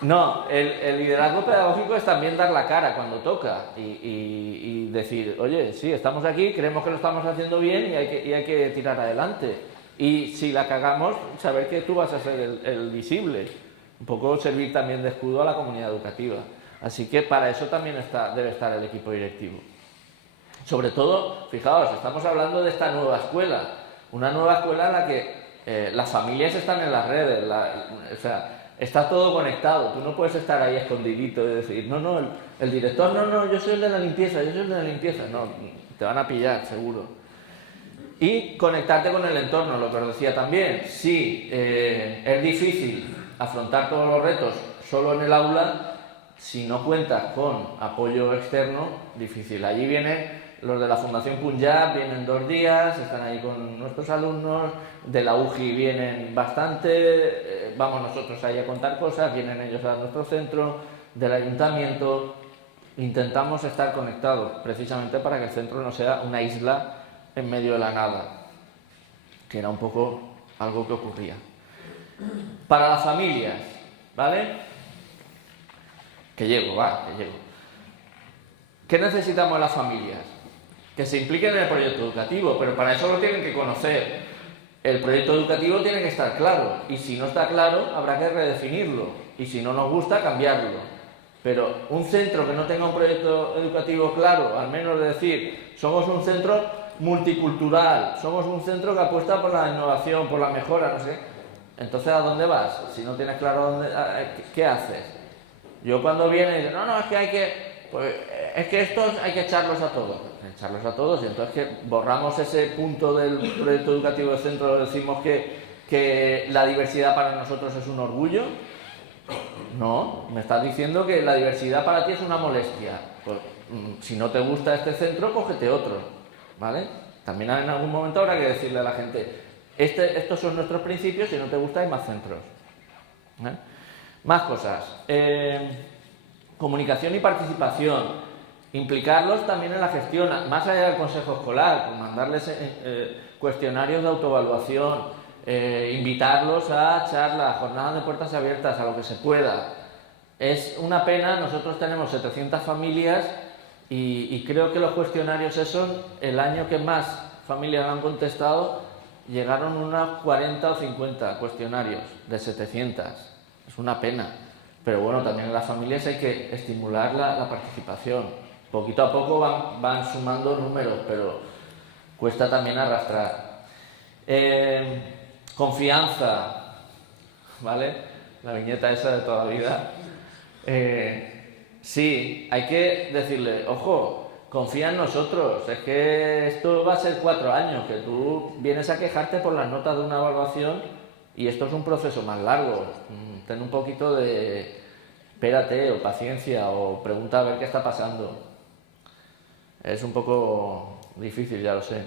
No, el liderazgo pedagógico es también dar la cara cuando toca y decir, oye, sí, estamos aquí, creemos que lo estamos haciendo bien y hay que tirar adelante. Y si la cagamos, saber que tú vas a ser el visible. Un poco servir también de escudo a la comunidad educativa. Así que para eso también debe estar el equipo directivo. Sobre todo, fijaos, estamos hablando de esta nueva escuela. Una nueva escuela en la que las familias están en las redes. O sea, está todo conectado. Tú no puedes estar ahí escondidito y decir, no, el director, no, yo soy el de la limpieza, yo soy el de la limpieza. No, te van a pillar, seguro. Y conectarte con el entorno, lo que os decía también. Sí, es difícil afrontar todos los retos solo en el aula. Si no cuentas con apoyo externo, difícil. Allí vienen los de la Fundación Punjab, vienen 2 días, están ahí con nuestros alumnos, de la UGI vienen bastante, vamos nosotros ahí a contar cosas, vienen ellos a nuestro centro, del ayuntamiento. Intentamos estar conectados, precisamente para que el centro no sea una isla en medio de la nada, que era un poco algo que ocurría. Para las familias, ¿vale? Que llego. ¿Qué necesitamos las familias? Que se impliquen en el proyecto educativo, pero para eso lo tienen que conocer. El proyecto educativo tiene que estar claro, y si no está claro, habrá que redefinirlo, y si no nos gusta, cambiarlo. Pero un centro que no tenga un proyecto educativo claro, al menos de decir, somos un centro multicultural, somos un centro que apuesta por la innovación, por la mejora, no sé. Entonces, ¿a dónde vas? Si no tienes claro qué haces. Yo cuando viene y dice, no, es que estos hay que echarlos a todos. Echarlos a todos, y entonces que borramos ese punto del proyecto educativo del centro, decimos que la diversidad para nosotros es un orgullo. No, me estás diciendo que la diversidad para ti es una molestia. Pues si no te gusta este centro, cógete otro, ¿vale? También en algún momento habrá que decirle a la gente, estos son nuestros principios, si no te gusta hay más centros. Más cosas. Comunicación y participación. Implicarlos también en la gestión, más allá del consejo escolar, pues mandarles cuestionarios de autoevaluación, invitarlos a charlas, jornadas de puertas abiertas, a lo que se pueda. Es una pena, nosotros tenemos 700 familias y creo que los cuestionarios esos, el año que más familias han contestado, llegaron unos 40 o 50 cuestionarios de 700. Es una pena. Pero bueno, también en las familias hay que estimular la participación. Poquito a poco van sumando números, pero cuesta también arrastrar. Confianza, ¿vale? La viñeta esa de toda la vida. Sí, hay que decirle, ojo, confía en nosotros, es que esto va a ser 4 años, que tú vienes a quejarte por las notas de una evaluación y esto es un proceso más largo. Ten un poquito de espérate o paciencia o pregunta a ver qué está pasando. Es un poco difícil, ya lo sé.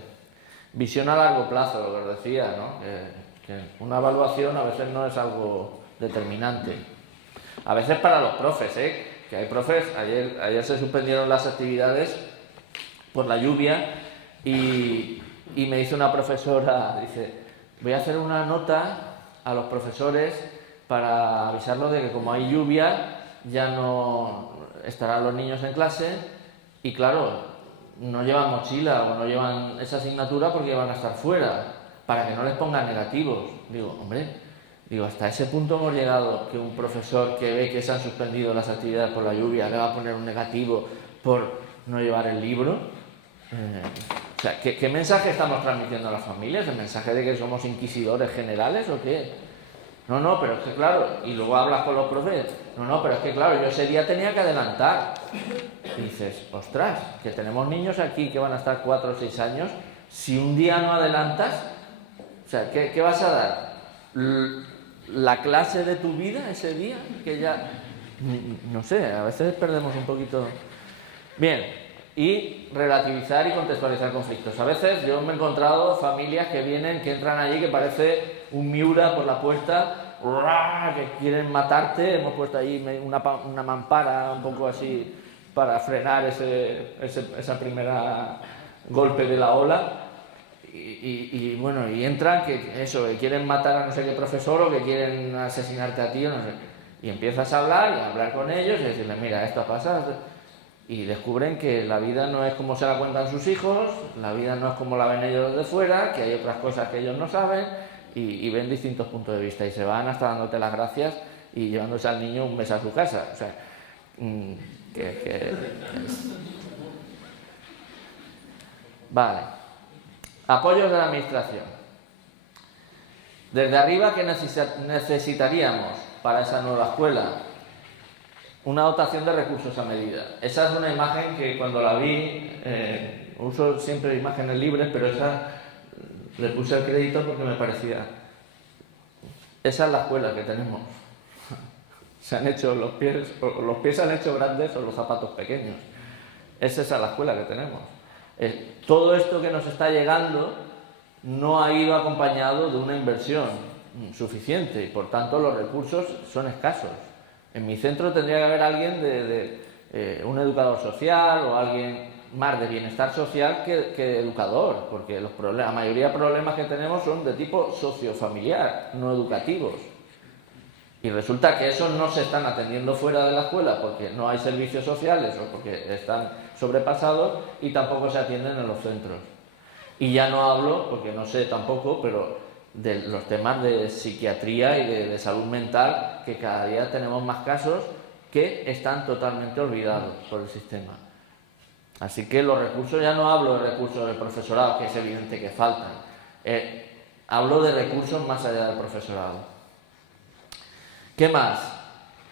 Visión a largo plazo, lo que os decía, ¿no? Que una evaluación a veces no es algo determinante. A veces para los profes, que hay profes, ayer se suspendieron las actividades por la lluvia y me dice una profesora, dice, voy a hacer una nota a los profesores para avisarlos de que como hay lluvia ya no estarán los niños en clase y claro, no llevan mochila o no llevan esa asignatura porque van a estar fuera, para que no les pongan negativos. Digo, hombre, hasta ese punto hemos llegado, que un profesor que ve que se han suspendido las actividades por la lluvia le va a poner un negativo por no llevar el libro. O sea, ¿qué mensaje estamos transmitiendo a las familias? ¿El mensaje de que somos inquisidores generales o qué? No, pero es que claro, y luego hablas con los profes, no, pero es que claro, yo ese día tenía que adelantar. Y dices, ostras, que tenemos niños aquí que van a estar 4 o 6 años, si un día no adelantas, o sea, ¿qué vas a dar? ¿La clase de tu vida ese día? Que ya, no sé, a veces perdemos un poquito. Bien, y relativizar y contextualizar conflictos. A veces yo me he encontrado familias que vienen, que entran allí, que parece un Miura por la puerta, que quieren matarte. Hemos puesto ahí una mampara un poco así para frenar esa primera golpe de la ola. Y bueno, y entran que quieren matar a no sé qué profesor o que quieren asesinarte a ti o no sé. Y empiezas a hablar con ellos y decirles, mira, esto ha pasado. Y descubren que la vida no es como se la cuentan sus hijos, la vida no es como la ven ellos de fuera, que hay otras cosas que ellos no saben y ven distintos puntos de vista y se van hasta dándote las gracias y llevándose al niño un mes a su casa. O sea, Vale. Apoyos de la administración. Desde arriba, ¿qué necesitaríamos para esa nueva escuela? Una dotación de recursos a medida. Esa es una imagen que cuando la vi, uso siempre imágenes libres, pero esa le puse el crédito porque me parecía. Esa es la escuela que tenemos. Se han hecho los pies se han hecho grandes o los zapatos pequeños. Es esa la escuela que tenemos. Todo esto que nos está llegando no ha ido acompañado de una inversión suficiente y por tanto los recursos son escasos. En mi centro tendría que haber alguien un educador social o alguien más de bienestar social que educador, porque la mayoría de problemas que tenemos son de tipo sociofamiliar, no educativos. Y resulta que esos no se están atendiendo fuera de la escuela porque no hay servicios sociales o porque están sobrepasados y tampoco se atienden en los centros. Y ya no hablo, porque no sé tampoco, pero de los temas de psiquiatría y de salud mental, que cada día tenemos más casos que están totalmente olvidados por el sistema. Así que los recursos, ya no hablo de recursos del profesorado, que es evidente que faltan, hablo de recursos más allá del profesorado. ¿Qué más?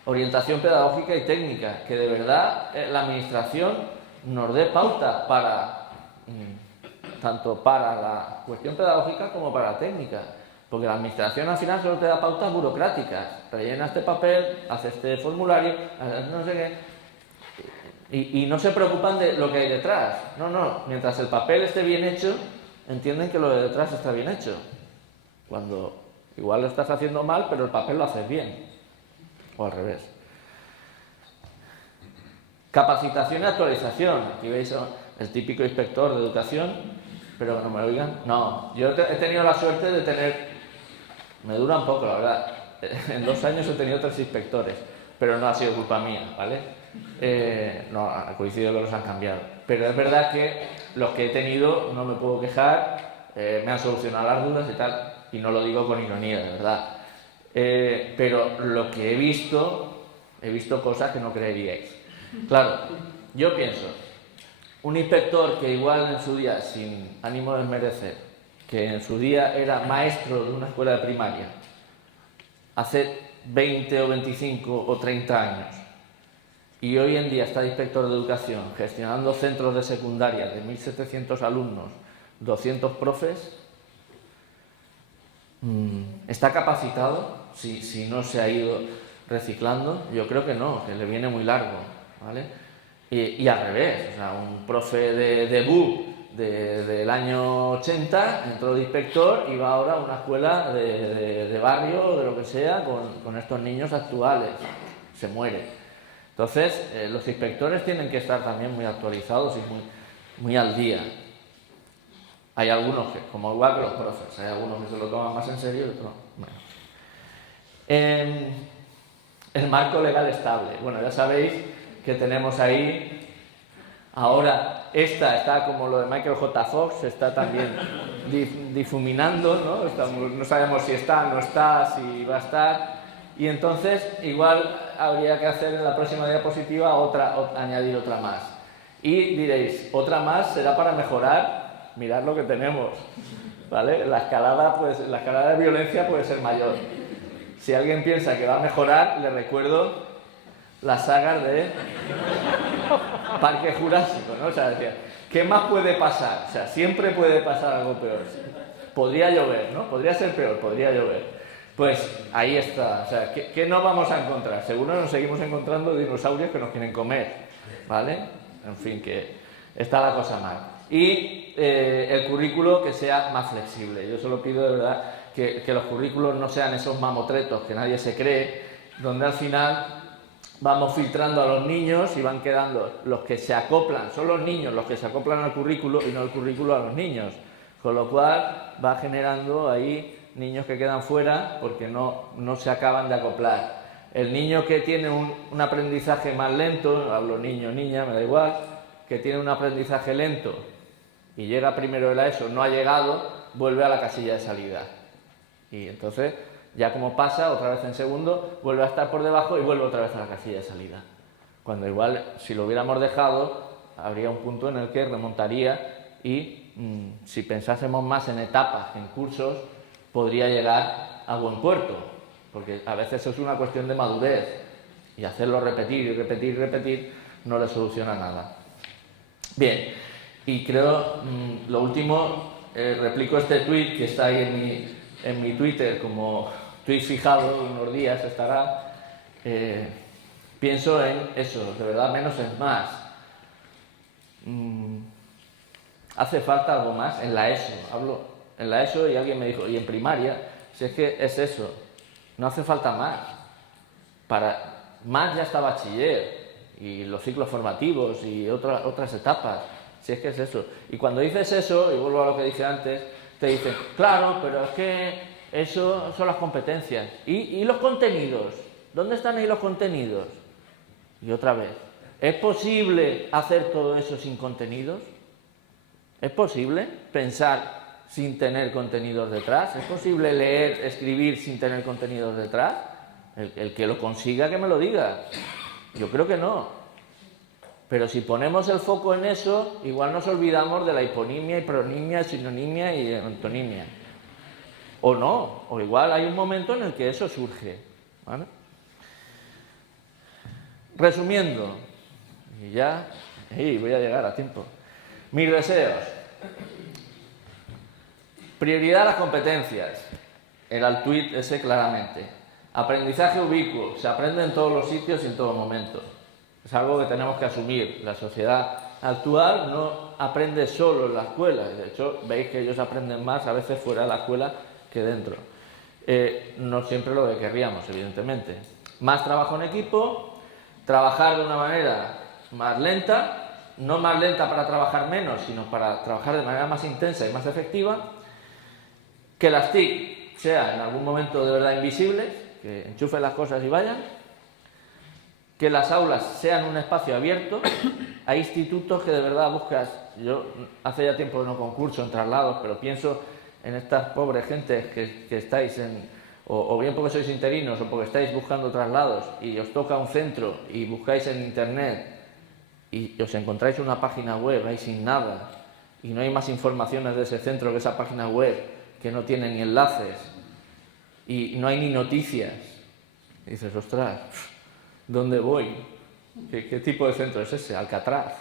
Orientación pedagógica y técnica, que de verdad la administración nos dé pautas tanto para la cuestión pedagógica como para la técnica, porque la administración al final solo te da pautas burocráticas, rellena este papel, hace este formulario, no sé qué, y no se preocupan de lo que hay detrás. No, mientras el papel esté bien hecho, entienden que lo de detrás está bien hecho, cuando igual lo estás haciendo mal, pero el papel lo haces bien, o al revés. Capacitación y actualización. Aquí veis el típico inspector de educación, pero que no me oigan. No, yo he tenido la suerte de tener, me dura un poco la verdad, en 2 años he tenido 3 inspectores, pero no ha sido culpa mía, ¿vale? No, ha coincidido que los han cambiado, pero es verdad que los que he tenido no me puedo quejar, me han solucionado las dudas y tal, y no lo digo con ironía, de verdad. Pero lo que he visto cosas que no creeríais. Claro, yo pienso, un inspector que igual en su día, sin ánimo de desmerecer, que en su día era maestro de una escuela de primaria, hace 20 o 25 o 30 años, y hoy en día está de inspector de educación, gestionando centros de secundaria de 1.700 alumnos, 200 profes, ¿está capacitado? Si no se ha ido reciclando, yo creo que no, que le viene muy largo, ¿vale? Y al revés, o sea, un profe de BUP del año 80 entró de inspector y va ahora a una escuela de barrio o de lo que sea con estos niños actuales, se muere. Entonces, los inspectores tienen que estar también muy actualizados y muy al día. Hay algunos que, como igual que los profes, hay algunos que se lo toman más en serio y otros no. Bueno. El marco legal estable. Bueno, ya sabéis que tenemos ahí, ahora está como lo de Michael J. Fox, está también difuminando, ¿no? No sabemos si está, no está, si va a estar, y entonces igual habría que hacer en la próxima diapositiva añadir otra más. Y diréis, otra más será para mejorar, mirad lo que tenemos, ¿vale? La escalada de violencia puede ser mayor. Si alguien piensa que va a mejorar, le recuerdo las sagas de Parque Jurásico, ¿no? O sea, decía, ¿qué más puede pasar? O sea, siempre puede pasar algo peor. Podría llover, ¿no? Podría ser peor, podría llover. Pues ahí está. O sea, ¿qué no vamos a encontrar? Seguro nos seguimos encontrando dinosaurios que nos quieren comer, ¿vale? En fin, que está la cosa mal. Y el currículo que sea más flexible. Yo solo pido de verdad que los currículos no sean esos mamotretos que nadie se cree, donde al final vamos filtrando a los niños y van quedando los que se acoplan, son los niños los que se acoplan al currículo y no el currículo a los niños, con lo cual va generando ahí niños que quedan fuera porque no se acaban de acoplar. El niño que tiene un aprendizaje más lento, hablo niño, niña, me da igual, que tiene un aprendizaje lento y llega primero de la ESO, no ha llegado, vuelve a la casilla de salida. Y entonces, ya como pasa, otra vez en segundo, vuelve a estar por debajo y vuelve otra vez a la casilla de salida. Cuando igual, si lo hubiéramos dejado, habría un punto en el que remontaría y si pensásemos más en etapas, en cursos, podría llegar a buen puerto. Porque a veces es una cuestión de madurez y hacerlo repetir y repetir y repetir no le soluciona nada. Bien, y creo, lo último, replico este tuit que está ahí en mi Twitter como tuit fijado, unos días estará. Pienso en eso, de verdad menos es más. Hace falta algo más en la ESO, hablo en la ESO y alguien me dijo, y en primaria, si es que es eso. No hace falta más. Más ya está bachiller y los ciclos formativos y otras etapas. Si es que es eso. Y cuando dices eso, y vuelvo a lo que dije antes, te dicen, claro, pero es que eso son las competencias. ¿Y los contenidos? ¿Dónde están ahí los contenidos? Y otra vez, ¿es posible hacer todo eso sin contenidos? ¿Es posible pensar sin tener contenidos detrás? ¿Es posible leer, escribir sin tener contenidos detrás? El que lo consiga que me lo diga. Yo creo que no. Pero si ponemos el foco en eso, igual nos olvidamos de la hiponimia, hipronimia, sinonimia y antonimia. O no, o igual hay un momento en el que eso surge, ¿vale? Resumiendo, y ya voy a llegar a tiempo. Mis deseos. Prioridad a las competencias. Era el tuit ese claramente. Aprendizaje ubicuo. Se aprende en todos los sitios y en todo momento. Es algo que tenemos que asumir. La sociedad actual no aprende solo en la escuela. De hecho, veis que ellos aprenden más a veces fuera de la escuela que dentro. No siempre lo que querríamos, evidentemente. Más trabajo en equipo. Trabajar de una manera más lenta. No más lenta para trabajar menos, sino para trabajar de manera más intensa y más efectiva. Que las TIC sean en algún momento de verdad invisibles, que enchufen las cosas y vayan. Que las aulas sean un espacio abierto. Hay institutos que de verdad buscas. Yo hace ya tiempo que no concurso en traslados, pero pienso en estas pobres gentes que estáis o bien porque sois interinos o porque estáis buscando traslados y os toca un centro y buscáis en internet y os encontráis una página web ahí sin nada y no hay más informaciones de ese centro que esa página web, que no tiene ni enlaces y no hay ni noticias. Y dices, ostras, ¿dónde voy? ¿Qué tipo de centro es ese? Alcatraz.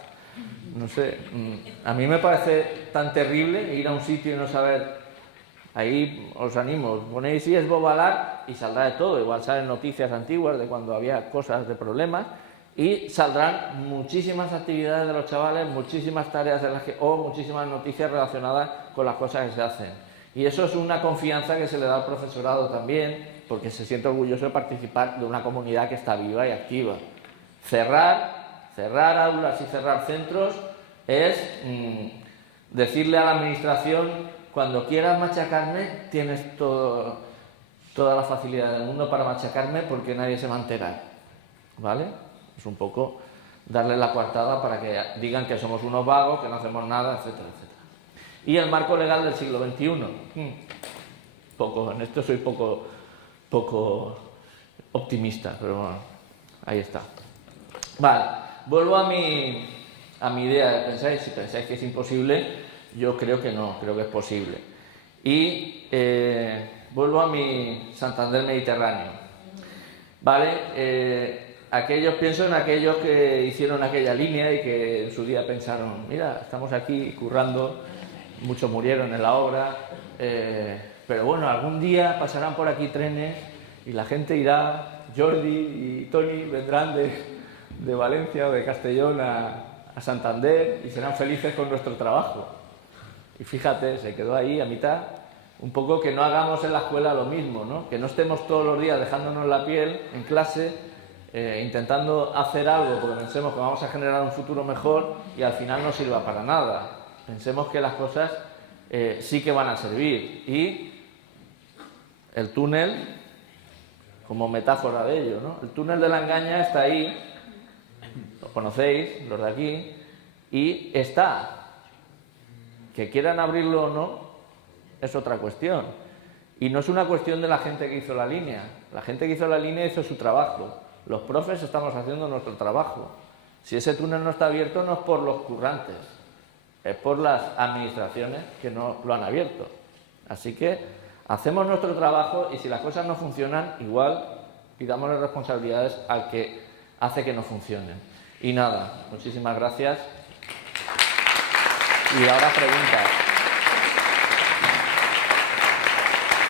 No sé, a mí me parece tan terrible ir a un sitio y no saber. Ahí os animo, ponéis si es Bobalar y saldrá de todo. Igual salen noticias antiguas de cuando había cosas de problemas y saldrán muchísimas actividades de los chavales, muchísimas tareas o muchísimas noticias relacionadas con las cosas que se hacen. Y eso es una confianza que se le da al profesorado también, porque se siente orgulloso de participar de una comunidad que está viva y activa. Cerrar aulas y cerrar centros es decirle a la administración: cuando quieras machacarme, tienes toda la facilidad del mundo para machacarme porque nadie se va a enterar, ¿vale? Es un poco darle la coartada para que digan que somos unos vagos, que no hacemos nada, etcétera, etcétera. Y el marco legal del siglo XXI. En esto soy poco optimista, pero bueno, ahí está. Vale, vuelvo a mi idea de si pensáis que es imposible. Yo creo que no, creo que es posible. Y vuelvo a mi Santander Mediterráneo. ¿Vale? Pienso en aquellos que hicieron aquella línea y que en su día pensaron, mira, estamos aquí currando, muchos murieron en la obra, pero bueno, algún día pasarán por aquí trenes y la gente irá, Jordi y Toni vendrán de Valencia o de Castellón a Santander y serán felices con nuestro trabajo. Y fíjate, se quedó ahí a mitad, un poco que no hagamos en la escuela lo mismo, ¿no? Que no estemos todos los días dejándonos la piel en clase intentando hacer algo porque pensemos que vamos a generar un futuro mejor y al final no sirva para nada. Pensemos que las cosas sí que van a servir, y el túnel como metáfora de ello, ¿no? El túnel de la Engaña está ahí, lo conocéis, los de aquí, y está. Que quieran abrirlo o no es otra cuestión. Y no es una cuestión de la gente que hizo la línea. La gente que hizo la línea hizo su trabajo. Los profes estamos haciendo nuestro trabajo. Si ese túnel no está abierto, no es por los currantes, es por las administraciones que no lo han abierto. Así que hacemos nuestro trabajo, y si las cosas no funcionan, igual pidámosle responsabilidades al que hace que no funcionen. Y nada, muchísimas gracias. Y ahora preguntas.